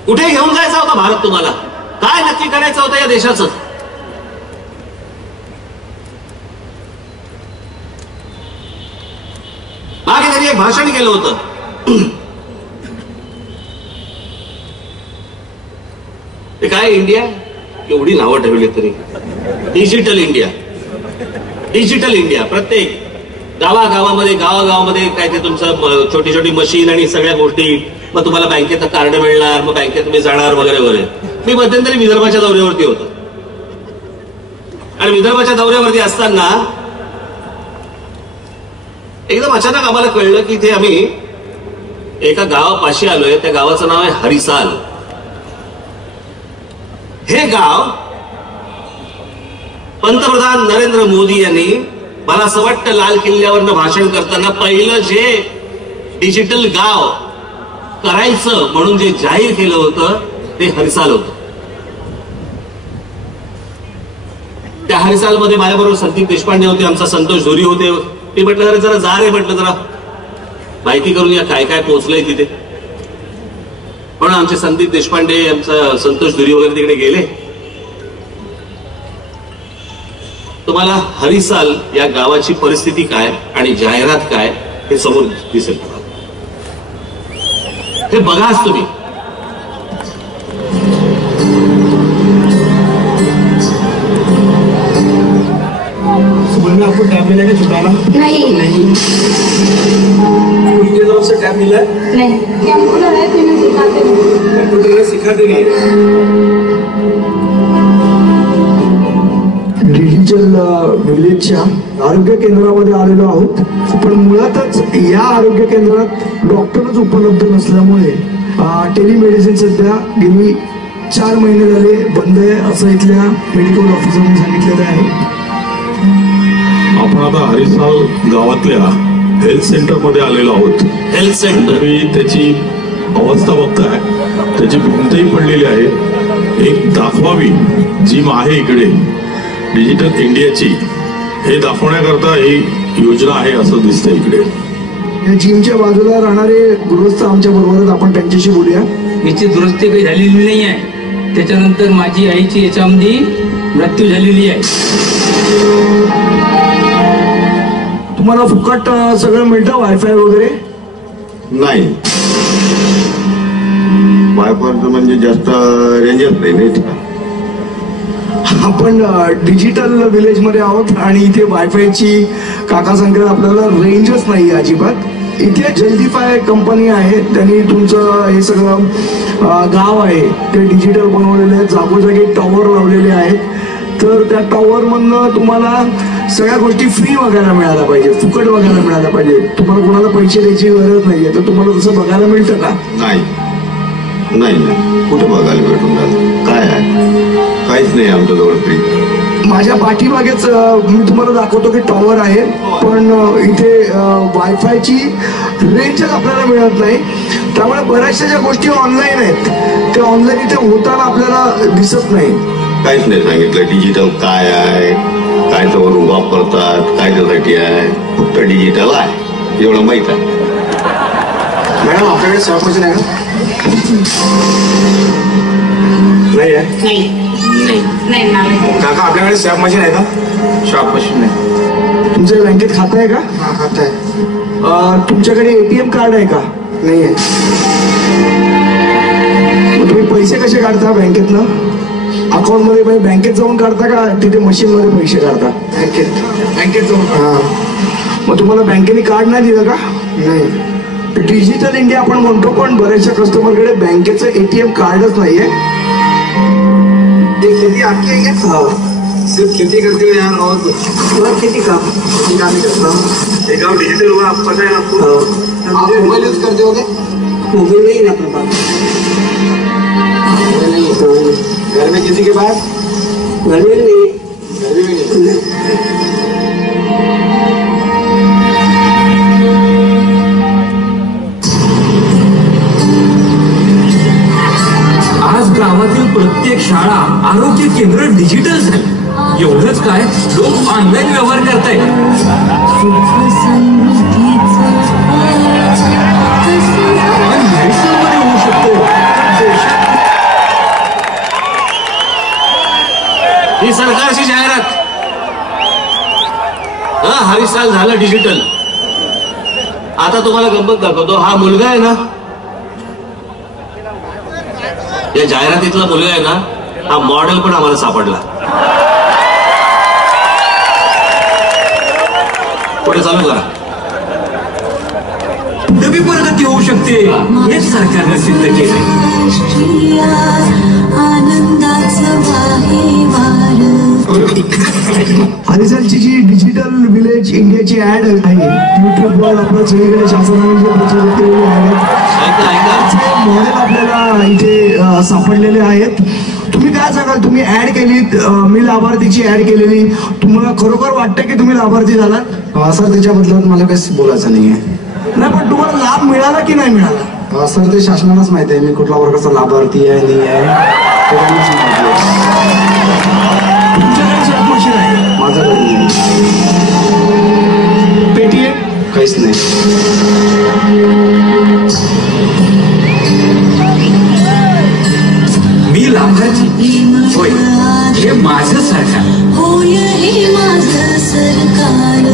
कुठे घेऊन जायचा होता भारत तुम्हाला? काय नक्की करायचं होतं या देशाचं? मागे त्यांनी एक भाषण केलं होतं. ते काय इंडिया एवढी नावं ठेवली तरी डिजिटल इंडिया, डिजिटल इंडिया. प्रत्येक गावागावामध्ये काय ते तुमचं छोटी छोटी मशीन आणि सगळ्या गोष्टी. मग तुम्हाला बँकेचं कार्ड मिळणार, मग बँकेत तुम्ही जाणार वगैरे वगैरे. मी मध्यंतरी विदर्भाच्या दौऱ्यावरती होतो आणि विदर्भाच्या दौऱ्यावरती असताना एकदम अचानक आम्हाला कळलं की इथे आम्ही एका गावापाशी आलोय. त्या गावाचं नाव आहे हरिसाल. हे गाव पंतप्रधान नरेंद्र मोदी यांनी, मला असं वाटतं लाल किल्ल्यावरनं भाषण करताना पहिलं जे डिजिटल गाव करायचं म्हणून जे जाहीर केलं होतं ते हरिसाल होतं. त्या हरिसालमध्ये माझ्याबरोबर संदीप देशपांडे होते, आमचा संतोष धुरी होते. मी म्हटलं अरे जरा जा रे, म्हटलं जरा माहिती करून या काय काय पोहोचलंय तिथे. पण आमचे संदीप देशपांडे, आमचा संतोष धुरी वगैरे तिकडे गेले. तुम्हाला हरिसाल या गावाची परिस्थिती काय आणि जाहिरात काय हे समोर दिसेल. हे बघाच तुम्ही. आपको टाइम मिलेगा छुटाना? नहीं उनकी तरफ से क्या मिला? नहीं, कंप्यूटर है तो मैं सिखाते नहीं। कंप्यूटर सिखाते नहीं। डिजिटल विलेजच्या आरोग्य केंद्रामध्ये आलेलो आहोत, पण मुळातच या आरोग्य केंद्रात डॉक्टरच उपलब्ध नसल्यामुळे टेलिमेडिसिन सध्या गेली 4 महिने झाले बंद आहे असं इथल्या मेडिकल ऑफिसरने सांगितलेलं आहे. आपण आता हरिसाल गावातल्या हेल्थ सेंटर मध्ये आलेलो आहोत. हेल्थ सेंटर तुम्ही त्याची अवस्था बघताय, त्याची भिंतही पडलेली आहे. एक दाखवावी जिम आहे इकडे डिजिटल इंडियाची, हे दाखवण्याकरता ही योजना आहे असं दिसतंय इकडे. या जिमच्या बाजूला राहणारे गृहस्थ आमच्या बरोबर, आपण त्यांच्याशी बोलूया. याची दुरुस्ती काही झालेली नाही आहे. त्याच्यानंतर माझी आईची याच्यामध्ये मृत्यू झालेली आहे. तुम्हाला फुकट सगळं मिळतं, वायफाय वगैरे? नाही, वायफाय म्हणजे जास्त रेंजच नाही. आपण डिजिटल विलेज मध्ये आहोत आणि इथे वायफायची काका सांगतात आपल्याला रेंजच नाही अजिबात. इथे जल्दीफाय कंपनी आहे, त्यांनी तुमचं हे सगळं गाव आहे ते डिजिटल बनवलेले आहे. जागोजागी टॉवर लावलेले आहेत, तर त्या टॉवर मधनं तुम्हाला सगळ्या गोष्टी फ्री बघायला मिळायला पाहिजे, फुकट बघायला मिळायला पाहिजे. तुम्हाला कोणाला पैसे द्यायची गरज नाहीये. तर तुम्हाला तसं बघायला मिळतं का? नाही नाही, कुठे बघायला भेटून जातं? काय आहे? काहीच नाही आमच्याजवळ फ्री. माझ्या पाठीमागेच मी तुम्हाला दाखवतो की टॉवर आहे, पण इथे वायफायची रेंजच आपल्याला मिळत नाही. त्यामुळे बऱ्याचशा ज्या गोष्टी ऑनलाईन आहेत त्या ऑनलाईन इथे होताना आपल्याला दिसत नाही. काहीच नाही सांगितलं डिजिटल काय आहे, काय त्यावरून वापरतात, काय त्यासाठी आहे. फक्त डिजिटल आहे एवढं माहित आहे. मॅडम आपल्याकडे स्वॅप मशीन आहे का? नाही आहे. नहीं नाही काका आपल्याकडे स्वॅप मशीन आहे का? शॉप मशीन नाही. तुमच्या बँकेत खातं आहे का? खातं आहे. तुमच्याकडे एटीएम कार्ड आहे का? नाही आहे. मग तुम्ही पैसे कसे काढता बँकेतनं? अकाउंट मध्ये बँकेत जाऊन काढता का तिथे मशीन मध्ये पैसे काढता? बँकेत जाऊन. मग तुम्हाला बँकेने कार्ड नाही दिलं का? नाही. डिजिटल इंडिया आपण म्हणतो, पण बऱ्याचशा कस्टमरकडे बँकेचं एटीएम कार्डच नाहीये. खेती आपकी है क्या? सिर्फ खेती करते हो यार, और खेती काम ही करता हूँ. ये काम डिजिटल हुआ, आपको पता है आपको? आप मोबाइल यूज करते हो क्या? मोबाइल नहीं ना अपने पास. घर में किसी के पास? घर में नहीं. घर में नहीं. आज गावातील प्रत्येक शाळा, आरोग्य केंद्र डिजिटल झाली. एवढंच काय, लोक ऑनलाईन व्यवहार करतायत. होऊ शकतो. ही सरकारची जाहिरात. हरिसाल झालं डिजिटल. आता तुम्हाला गंमत दाखवतो. हा मुलगा आहे ना, या जाहिरातीतला मुलगा आहे ना, हा मॉडेल पण आम्हाला सापडला. पुढे चालू करा. नवी प्रगती होऊ शकते हेच सरकारने सिद्ध केले. हरिसालची जी डिजिटल विलेज इंडियाची ऍड आहे युट्यूबवर, आपल्या सगळीकडे शासनाने जे प्रचार केलेले आहेत मॉडेल आपल्याला इथे सापडलेले आहेत. तुम्ही काय सांगाल? तुम्ही ऍड केलीत, मी लाभार्थीची ऍड केलेली, तुम्हाला खरोखर वाटतं की तुम्ही लाभार्थी झालात? सर त्याच्याबद्दल मला काही बोलायचं नाहीये. नाही, पण तुम्हाला लाभ मिळाला की नाही मिळाला? सर ते शासनालाच माहिती आहे मी कुठल्या वर्गाचा लाभार्थी आहे नाही आहे. तुमच्याकडे स्वॅप मशीन आहे? माझ्याकडे नाही. पेटीएम? काहीच नाही. मी लाभार्थी होय, हे माझं सरकार. होय हे माझं सरकार.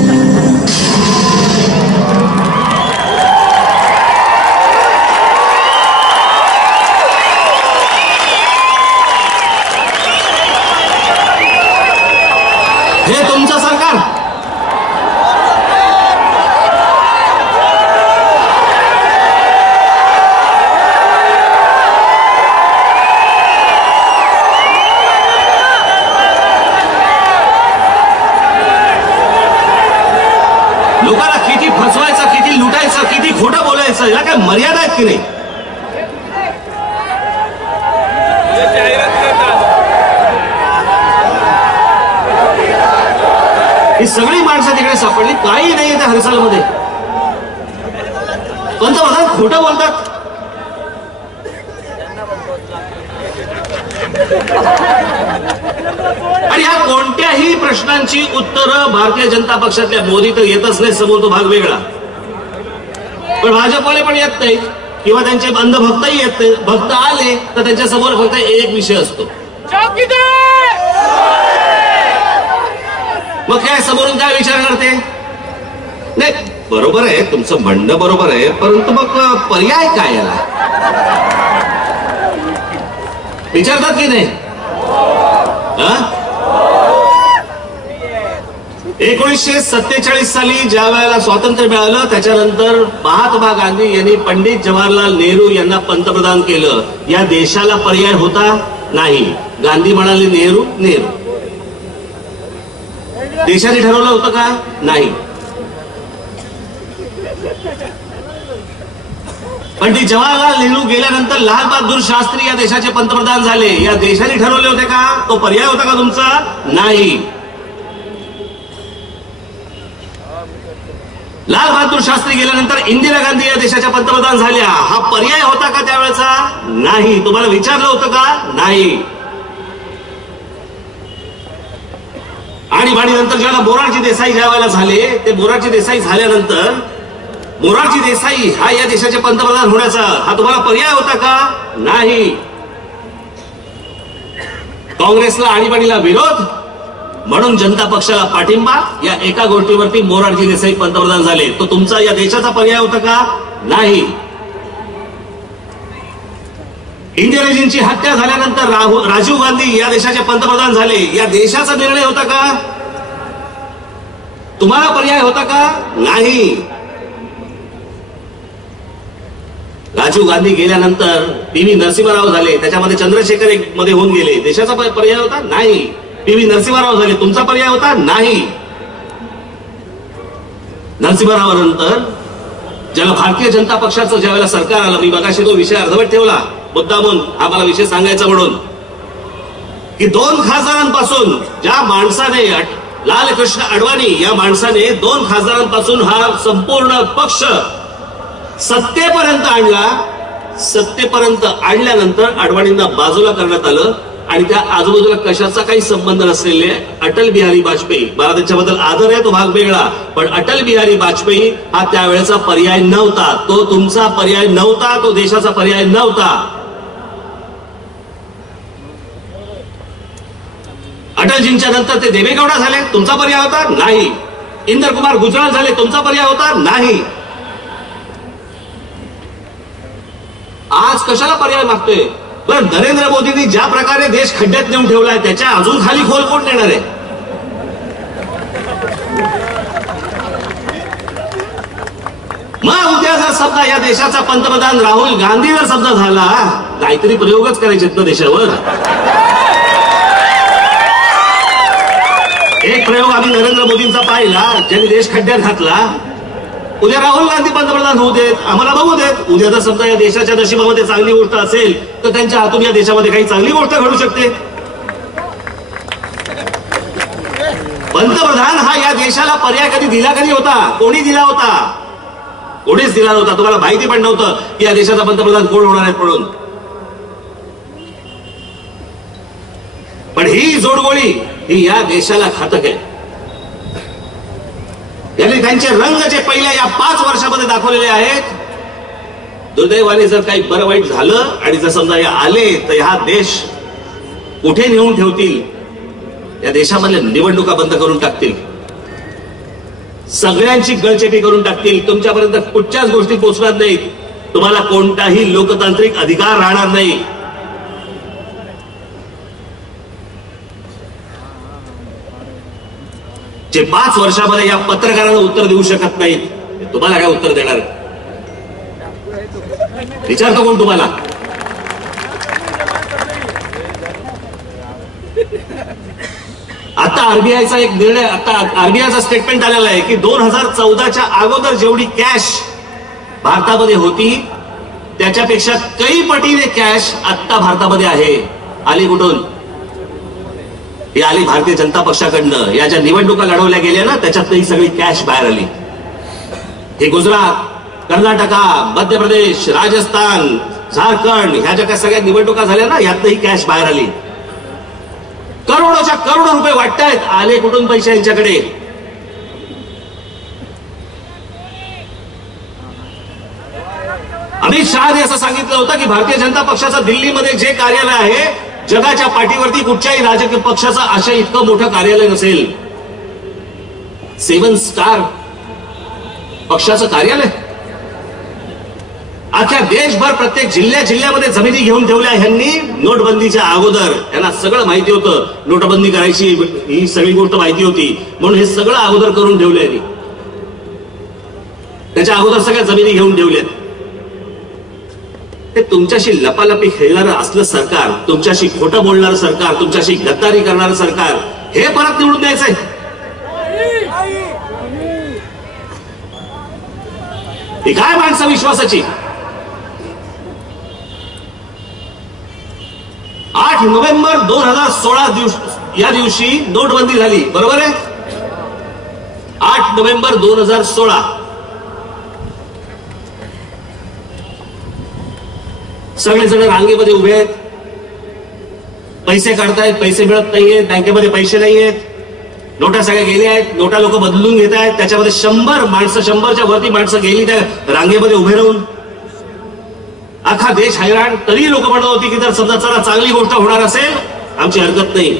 हे तुमचं सरकार. फसवायचं, किती लुटायचं, किती खोटं बोलायचं, याला काय मर्यादा आहेत की नाही? ही सगळी माणसं तिकडे सापडली, काही नाही त्या हर्सालमध्ये. पंतप्रधान खोटं बोलतात. आणि ह्या कोणत्याही प्रश्नांची उत्तरं भारतीय जनता पक्षातल्या मोदी तर येतच नाही, समोर तो भाग वेगळा. पण भाजपवाले पण येत नाही, किंवा त्यांचे अंधभक्तही येत नाही. भक्त आले तर त्यांच्या समोर फक्त एक विषय असतो. मग काय समोरून काय विचारणार ते? नाही, बरोबर आहे तुमचं म्हणणं, बरोबर आहे, परंतु मग पर्याय काय याला विचारतात की नाही? 1947 साली ज्या वेळेला स्वातंत्र्य मिळालं, त्याच्यानंतर महात्मा गांधी यांनी पंडित जवाहरलाल नेहरू यांना पंतप्रधान केलं. या देशाला पर्याय होता नाही. गांधी म्हणाले नेहरू नेहरू. देशाने ठरवलं होतं का? नाही. पंडित जवाहरलाल नेहरू गेल्यानंतर लाल बहादूर शास्त्री या देशाचे पंतप्रधान झाले. या देशाने ठरवले होते का? तो पर्याय होता का तुमचा? नाही. लाल बहादूर शास्त्री गेल्यानंतर इंदिरा गांधी या देशाच्या पंतप्रधान झाल्या. हा पर्याय होता का त्यावेळेचा? नाही. तुम्हाला विचारलं होतं का? नाही. आणि नंतर ज्याला मोरारजी देसाई ज्या वेळेला झाले, ते मोरारजी देसाई झाल्यानंतर मोरारजी देसाई हा या देशाचे पंतप्रधान होण्याचा हा तुम्हाला पर्याय होता का? नाही. काँग्रेसला आणीबाणीला विरोध म्हणून जनता पक्षाला पाठिंबा, या एका गोष्टीवरती मोरारजी देसाई पंतप्रधान झाले. तो तुमचा या देशाचा पर्याय होता का? नाही. इंदिराजींची हत्या झाल्यानंतर राजीव गांधी या देशाचे पंतप्रधान झाले. या देशाचा निर्णय होता का? तुम्हाला पर्याय होता का? नाही. राजीव गांधी गेल्यानंतर पी.व्ही. नरसिंहराव झाले, त्याच्यामध्ये चंद्रशेखर एक मध्ये होऊन गेले. देशाचा पर्याय होता? नाही. पी.व्ही. नरसिंहराव झाले, तुमचा पर्याय होता? नाही. नरसिंहरावानंतर ज्याला भारतीय जनता पक्षाचं ज्यावेळेला सरकार आलं, मी मगाशी तो विषय अर्धवट ठेवला मुद्दामून, हा मला विषय सांगायचा म्हणून, की 2 खासदारांपासून ज्या माणसाने, लालकृष्ण अडवाणी या माणसाने 2 खासदारांपासून हा संपूर्ण पक्ष सत्तेपर्यंत आणला. सत्तेपर्यंत आणल्यानंतर अडवाणींना बाजूला करण्यात आलं आणि त्या आजूबाजूला कशाचा काही संबंध नसलेले अटल बिहारी वाजपेयी, मला त्यांच्याबद्दल आदर आहे, तो भाग वेगळा, पण अटल बिहारी वाजपेयी हा त्यावेळेचा पर्याय नव्हता. तो तुमचा पर्याय नव्हता, तो देशाचा पर्याय नव्हता. अटलजींच्या नंतर ते देवेगौडा झाले, तुमचा पर्याय होता? नाही. इंदर कुमार गुजराल झाले, तुमचा पर्याय होता? नाही. आज कशाला पर्याय मागतोय? बरं, नरेंद्र मोदींनी ज्या प्रकारे देश खड्ड्यात नेऊन ठेवलाय, त्याच्या अजून खाली खोल कोण नेणार आहे? मग उद्या जर समजा या देशाचा पंतप्रधान राहुल गांधी जर समजा झाला, काहीतरी प्रयोगच करायचे ना देशावर. एक प्रयोग आम्ही नरेंद्र मोदींचा पाहिला, ज्यांनी देश खड्ड्यात घातला. उद्या राहुल गांधी पंतप्रधान होऊ देत, आम्हाला बघू देत. उद्या जर समजा या देशाच्या नशिबामध्ये चांगली गोष्ट असेल तर त्यांच्या हातून या देशामध्ये काही चांगली गोष्ट घडू शकते. पंतप्रधान हा या देशाला पर्याय कधी दिला कधी होता? कोणी दिला होता? कोणीच दिला नव्हता. तुम्हाला माहिती पण नव्हतं की या देशाचा पंतप्रधान कोण होणार आहेत म्हणून. पण ही जोडगोळी ही या देशाला घातक आहे. यांनी त्यांचे रंग जे पहिल्या या 5 वर्षामध्ये दाखवलेले आहेत. दुर्दैवाने जर काही बरं वाईट झालं आणि जर समजा हे आले तर हा देश कुठे नेऊन ठेवतील? या देशामधल्या निवडणुका बंद करून टाकतील, सगळ्यांची गळचेपी करून टाकतील. तुमच्यापर्यंत कुठच्याच गोष्टी पोहोचणार नाहीत. तुम्हाला कोणताही लोकतांत्रिक अधिकार राहणार नाही. जे 5 वर्षामध्ये या पत्रकारांना उत्तर देऊ शकत नाहीत, तुम्हाला काय उत्तर देणार? विचारतो कोण तुम्हाला? आता आता आरबीआयचा एक निर्णय, आता आरबीआयचा स्टेटमेंट आलेला आहे की 2014च्या अगोदर जेवढी कॅश भारतामध्ये होती त्याच्यापेक्षा कई पटीने कॅश आता भारतामध्ये आहे. आली कुठून? ही आली भारतीय जनता पक्षाकडनं. या ज्या निवडणुका लढवल्या गेल्या ना त्याच्यात ही सगळी कॅश बाहेर आली. हे गुजरात, कर्नाटका, मध्य प्रदेश, राजस्थान, झारखंड ह्या ज्या काही सगळ्या निवडणुका झाल्या ना यात ही कॅश बाहेर आली. करोडोच्या करोडो रुपये वाटतायत. आले कुठून पैसे यांच्याकडे? अमित शहाने असं सांगितलं होतं की भारतीय जनता पक्षाचं दिल्लीमध्ये जे कार्यालय आहे जगाच्या पाठीवरती कुठच्याही राजकीय पक्षाचं अशा इतकं मोठं कार्यालय नसेल. 7 स्टार पक्षाचं कार्यालय अख्ख्या देशभर प्रत्येक जिल्ह्यामध्ये जमिनी घेऊन ठेवल्या ह्यांनी. नोटबंदीच्या अगोदर त्यांना सगळं माहिती होतं नोटबंदी करायची, ही सगळी गोष्ट माहिती होती म्हणून हे सगळं अगोदर करून ठेवलं यांनी. त्याच्या अगोदर सगळ्या जमिनी घेऊन ठेवल्यात. ते तुमच्याशी लपालपी खेळणारं असलं सरकार, तुमच्याशी खोटं बोलणारं सरकार, तुमच्याशी गद्दारी करणारं सरकार हे परत निवडून द्यायचंय. ही काय माणसं विश्वासाची? 8 नोव्हेंबर 2016 या दिवशी नोटबंदी झाली, बरोबर आहे? 8 नोव्हेंबर 2016 सगळेजण रांगेमध्ये उभे आहेत, पैसे काढतायत, पैसे मिळत नाहीयेत, बँकेमध्ये पैसे नाहीयेत, नोटा सगळ्या गेल्या आहेत, नोटा लोक बदलून घेत आहेत. त्याच्यामध्ये 100 माणसं, 100च्या वरती माणसं गेली त्या रांगेमध्ये उभे राहून. अख्खा देश हैराण. तरी लोक म्हणत होती की जर समजा चला चांगली गोष्ट होणार असेल आमची हरकत नाही.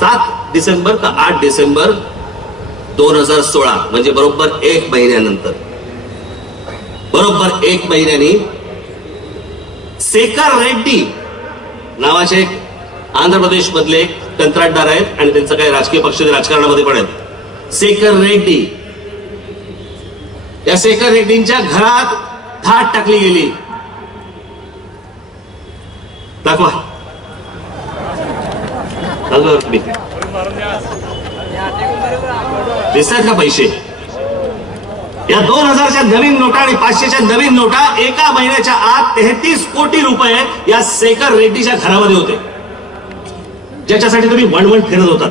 सात डिसेंबर का 8 डिसेंबर 2016 म्हणजे बरोबर 1 महिन्यानंतर, बरोबर 1 महिन्यानी शेखर रेड्डी नावाचे आंध्र प्रदेश मधले एक कंत्राटदार आहेत आणि त्यांचं काही राजकीय पक्ष राजकारणामध्ये पण आहेत. शेखर रेड्डी, या शेखर रेड्डींच्या घरात धाड टाकली गेली. दाखवा दिसतात का पैसे? या 2000च्या नवीन नोटा आणि 500च्या नवीन नोटा एका महिन्याच्या आत 33 कोटी रुपये या शेखर रेड्डीच्या घरामध्ये होते, ज्याच्यासाठी तुम्ही वणवण फिरत होतात,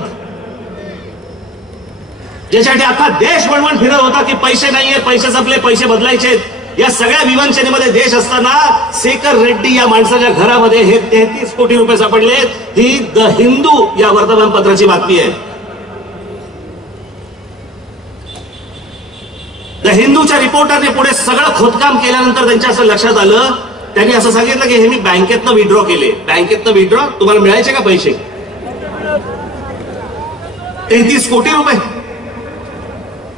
ज्याच्यासाठी अख्खा देश वणवण फिरत होता की पैसे नाहीये, पैसे संपले, पैसे बदलायचे. या सगळ्या विवंचनेमध्ये देश असताना शेखर रेड्डी या माणसाच्या घरामध्ये हे 33 कोटी रुपये सापडले. ही द हिंदू या वर्तमानपत्राची बातमी आहे. द हिंदूच्या रिपोर्टरने पुढे सगळं खोदकाम केल्यानंतर त्यांच्या असं लक्षात आलं, त्यांनी असं सांगितलं की हे मी बँकेतनं विड्रॉ केले. बँकेतनं विड्रॉ तुम्हाला मिळायचे का पैसे? 33 कोटी रुपये.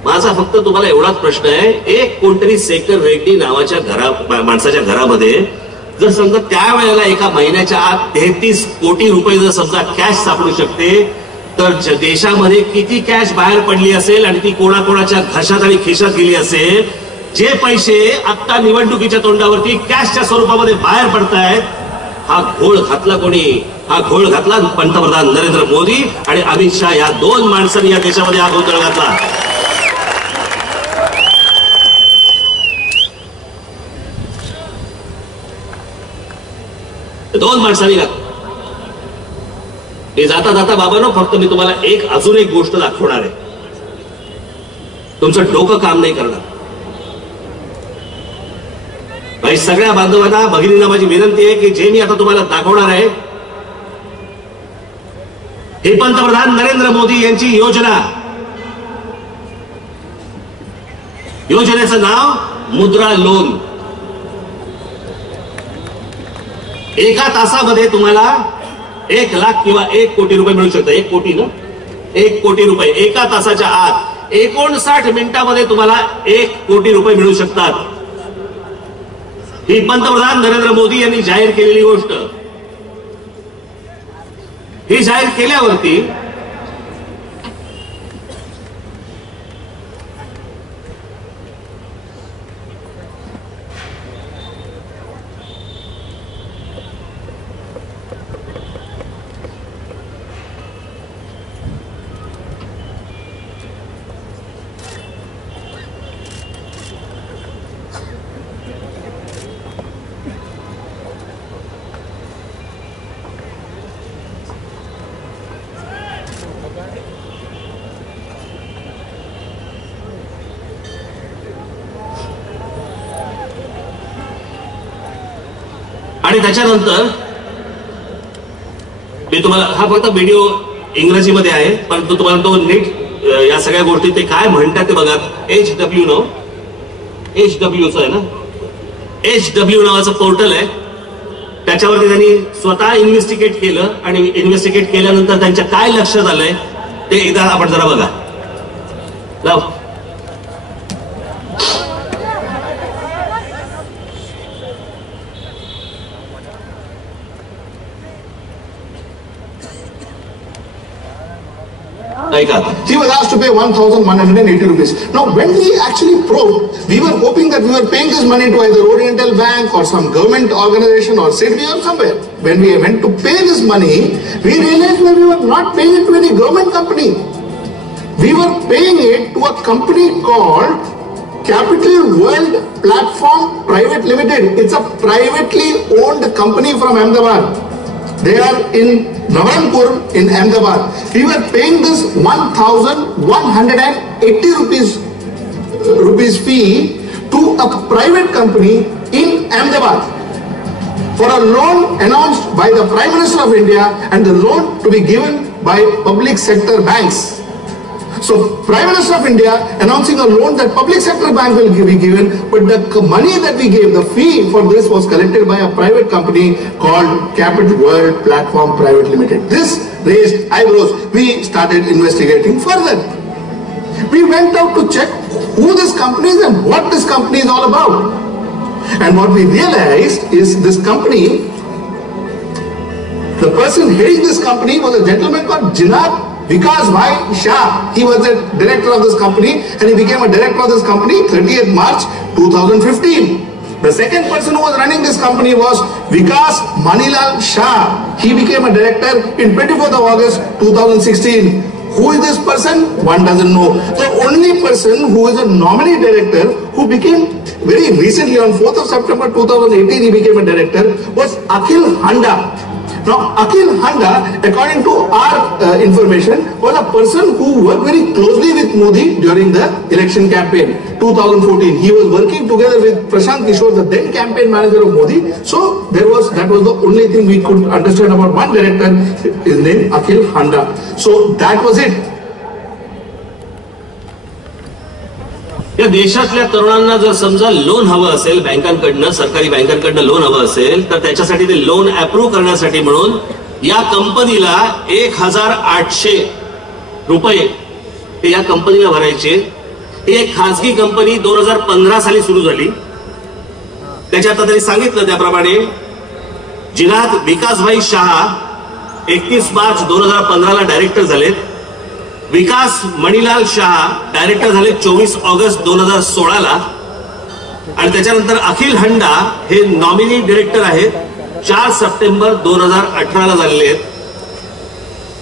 माझा फक्त तुम्हाला एवढाच प्रश्न आहे, एक कोणतरी शेखर रेड्डी नावाच्या माणसाच्या घरामध्ये जर समजा त्यावेळेला एका महिन्याच्या आत 33 कोटी रुपये जर समजा कॅश सापडू शकते तर देशामध्ये किती कॅश बाहेर पडली असेल आणि ती कोणाकोणाच्या घशात आणि खिशात गेली असेल. जे पैसे आता निवडणुकीच्या तोंडावरती कॅशच्या स्वरूपामध्ये बाहेर पडतायत, हा घोळ घातला कोणी? हा घोळ घातला पंतप्रधान नरेंद्र मोदी आणि अमित शहा या 2 माणसांनी या देशामध्ये हा गोंधळ घातला. दोन माणसांनी घातला. हे जाता जाता बाबांनो फक्त मी तुम्हाला अजून एक गोष्ट दाखवणार आहे. तुमचं डोकं काम नाही करणार. भाई सगळ्या बांधवांना, भगिनींना माझी विनंती आहे की जे मी आता तुम्हाला दाखवणार आहे ही पंतप्रधान नरेंद्र मोदी यांची योजना. योजनेचं नाव मुद्रा लोन. एका तासामध्ये तुम्हाला 1 लाख किंवा 1 कोटी रुपये मिळू शकतात. 1 कोटी ना, 1 कोटी रुपये एका तासाच्या आत 59 मिनिटांमध्ये तुम्हाला 1 कोटी रुपये मिळू शकतात. ही पंतप्रधान नरेंद्र मोदी यांनी जाहीर केलेली गोष्ट. ही जाहीर केल्यावरती आणि त्याच्यानंतर मी तुम्हाला हा फक्त व्हिडिओ इंग्रजीमध्ये आहे, परंतु तुम्हाला तो नीट या सगळ्या गोष्टी ते काय म्हणतात ते बघा. HW HWचं आहे ना, HW नावाचं पोर्टल आहे, त्याच्यावरती त्यांनी स्वतः इन्व्हेस्टिगेट केलं आणि इन्व्हेस्टिगेट केल्यानंतर त्यांच्या काय लक्षात आलंय ते एकदा आपण जरा बघा. लाव. He was asked to pay 1,180 rupees. Now, when we actually probed, we were hoping that we were paying this money to either Oriental Bank or some government organization or city or somewhere. When we went to pay this money, we realized that we were not paying it to any government company. We were paying it to a company called Capital World Platform Private Limited. It's a privately owned company from Ahmedabad. They are in Navaranpur in Ahmedabad. We were paying this 1,180 rupees fee to a private company in Ahmedabad for a loan announced by the Prime Minister of India and the loan to be given by public sector banks. So Prime Minister of India announcing a loan that public sector bank will be given, but the money that we gave, the fee for this was collected by a private company called Capital World Platform Private Limited. This raised eyebrows. We started investigating further. We went out to check who this company is and what this company is all about. And what we realized is this company, the person heading this company was a gentleman called Janab Vikas Bhai Shah. He was the director of this company and he became a director of this company 30th March 2015. The second person who was running this company was Vikas Manilal Shah. He became a director in 24th of August 2016. Who is this person? One doesn't know. The only person who is a nominee director who became very recently on 4th of September 2018 he became a director was Akhil Handa. Now, Akhil Handa, according to our information, was a person who worked very closely with Modi during the election campaign 2014. He was working together with Prashant Kishore, the then campaign manager of Modi. So, that was the only thing we could understand about one director, his name Akhil Handa. So, that was it. या देशातल्या तरुणांना जर समजा लोन हवं असेल बँकांकडनं, सरकारी बँकांकडनं लोन हवं असेल तर त्याच्यासाठी ते लोन अप्रूव्ह करण्यासाठी म्हणून या कंपनीला 1,800 रुपये ते या कंपनीला भरायचे. ही एक खासगी कंपनी 2015 साली सुरू झाली. त्याच्यात त्यांनी सांगितलं त्याप्रमाणे जिनात विकासभाई शहा 31 मार्च 2015 ला डायरेक्टर झालेत. विकास मणिलाल शहा डायरेक्टर झाले 24 ऑगस्ट 2016 ला आणि त्याच्यानंतर अखिल हंडा हे नॉमिनी डायरेक्टर आहेत 4 सप्टेंबर 2018 ला झालेले आहेत.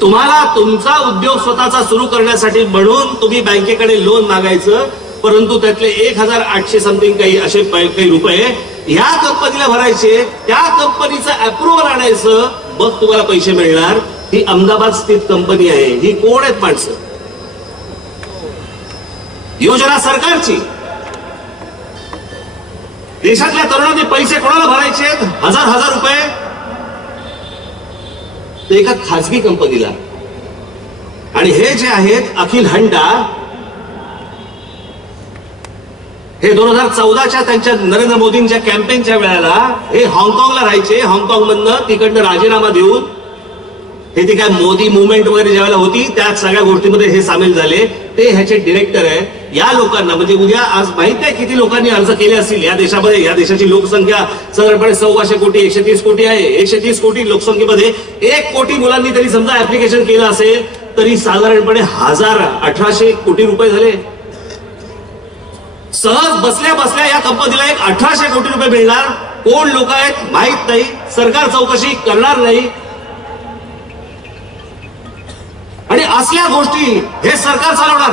तुम्हाला तुमचा उद्योग स्वतःचा सुरू करण्यासाठी म्हणून तुम्ही बँकेकडे लोन मागायचं, परंतु त्यातले 1,800 समथिंग काही रुपये ह्या कंपनीला भरायचे, त्या कंपनीचं अप्रुव्हल आणायचं, मग तुम्हाला पैसे मिळणार. ही अहमदाबाद स्थित कंपनी आहे. ही कोण आहेत माणसं? योजना सरकारची. देशातल्या तरुणांनी पैसे कोणाला भरायचे? हजार रुपये ते एका खासगी कंपनीला. आणि हे जे आहेत अखिल हंडा, हे 2014च्या त्यांच्या नरेंद्र मोदींच्या कॅम्पेनच्या वेळेला हे हाँगकाँगला राहायचे. हाँगकाँग मधनं तिकडनं राजीनामा देऊन हे ती काय मोदी मुवमेंट वगैरे ज्यावेळेला होती त्या सगळ्या गोष्टीमध्ये हे सामील झाले. ते ह्याचे डिरेक्टर आहेत. या लोकांना म्हणजे उद्या आज माहित आहे किती लोकांनी अर्ज केले असतील या देशामध्ये. या देशाची लोकसंख्या साधारणपणे 1,400 कोटी 130 कोटी आहे. 130 कोटी लोकसंख्येमध्ये 1 कोटी मुलांनी तरी समजा ऍप्लिकेशन केलं असेल तरी साधारणपणे 1,800 कोटी रुपये झाले. सहज बसल्या बसल्या या कंपनीला 1,800 कोटी रुपये मिळणार. कोण लोक आहेत माहित नाही. सरकार चौकशी करणार नाही. आणि असल्या गोष्टी हे सरकार चालवणार.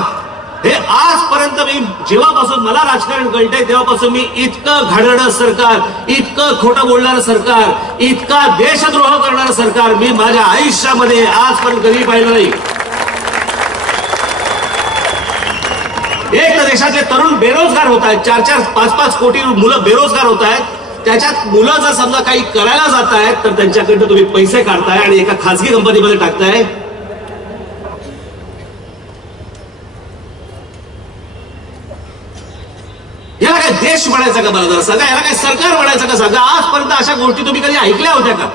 हे आजपर्यंत मी जेव्हापासून मला राजकारण कळतंय तेव्हापासून मी इतकं घाणेरडं सरकार, इतकं खोटं बोलणारं सरकार, इतका देशद्रोह करणारं सरकार मी माझ्या आयुष्यामध्ये आजपर्यंत कधी पाहिलं नाही. एक तर देशातले तरुण बेरोजगार होत आहेत. 4-4, 5-5 कोटी मुलं बेरोजगार होत आहेत. त्याच्यात मुलं जर समजा काही करायला जात आहेत तर त्यांच्याकडनं तुम्ही पैसे काढताय आणि एका खासगी कंपनीमध्ये टाकताय. याला काय देश म्हणायचा का? मला जरा सांगा, याला काय सरकार म्हणायचं का? सांगा, आजपर्यंत अशा गोष्टी तुम्ही कधी ऐकल्या होत्या का?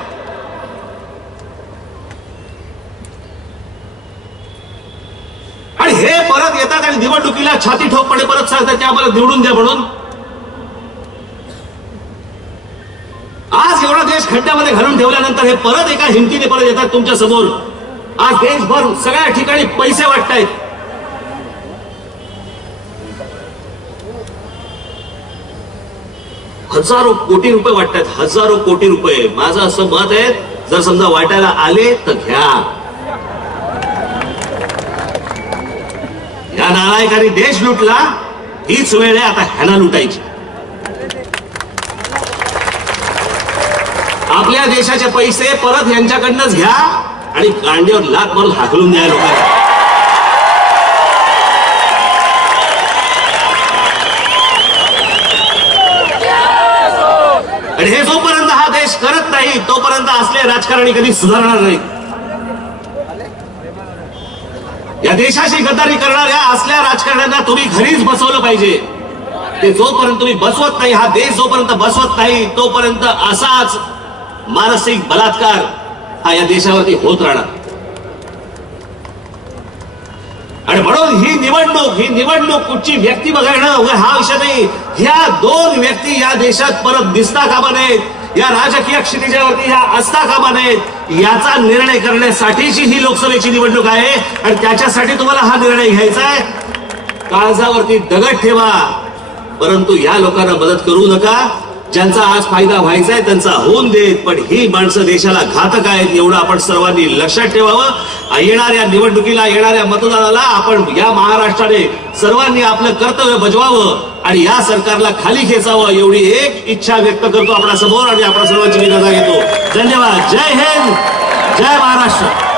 आणि हे परत येतात आणि निवडणुकीला छाती ठोकपणे परत सांगतात की आम्हाला निवडून द्या म्हणून. आज एवढा देश खड्ड्यामध्ये घालून ठेवल्यानंतर हे परत एका हिमतीने परत येतात तुमच्या समोर. आज देशभर सगळ्या ठिकाणी पैसे वाटतायत. हजारो कोटी रुपये वाटतात, हजारो कोटी रुपये. माझं असं मत आहे, जर समजा वाटायला आले तर घ्या. या नालायकांनी देश लुटला, हीच वेळ आहे आता ह्याला लुटायची. आपल्या देशाचे पैसे परत यांच्याकडनंच घ्या आणि गांडीवर लाथ मारून हाकलून द्या लोकांना. आणि हे जोपर्यंत हा देश करत नाही तोपर्यंत असले राजकारणी कधी सुधारणार नाही. या देशाशी गद्दारी करणाऱ्या असल्या राजकारण्यांना तुम्ही घरीच बसवलं पाहिजे. ते जोपर्यंत तुम्ही बसवत नाही, हा देश जोपर्यंत बसवत नाही तोपर्यंत असाच मानसिक बलात्कार हा या देशावरती होत राहणार. आणि म्हणून ही निवडणूक कुठची व्यक्ती बघणं हा विषय नाही. ह्या दोन व्यक्ती या देशात परत दिसता कामा नयेत, या राजकीय क्षितिजावरती ह्या असता कामा नयेत. याचा निर्णय करण्यासाठीची ही लोकसभेची निवडणूक आहे आणि त्याच्यासाठी तुम्हाला हा निर्णय घ्यायचा आहे. काळजावरती दगड ठेवा, परंतु या लोकांना मदत करू नका. ज्यांचा आज फायदा व्हायचा आहे त्यांचा होऊन देत, पण ही माणसं देशाला घातक आहेत एवढं आपण सर्वांनी लक्षात ठेवावं. येणाऱ्या निवडणुकीला, येणाऱ्या मतदानाला आपण या महाराष्ट्राने सर्वांनी आपलं कर्तव्य बजवावं आणि या सरकारला खाली खेचावं एवढी एक इच्छा व्यक्त करतो आपल्या समोर आणि आपण सर्वांची विनंती घेतो. धन्यवाद. जय हिंद, जय महाराष्ट्र.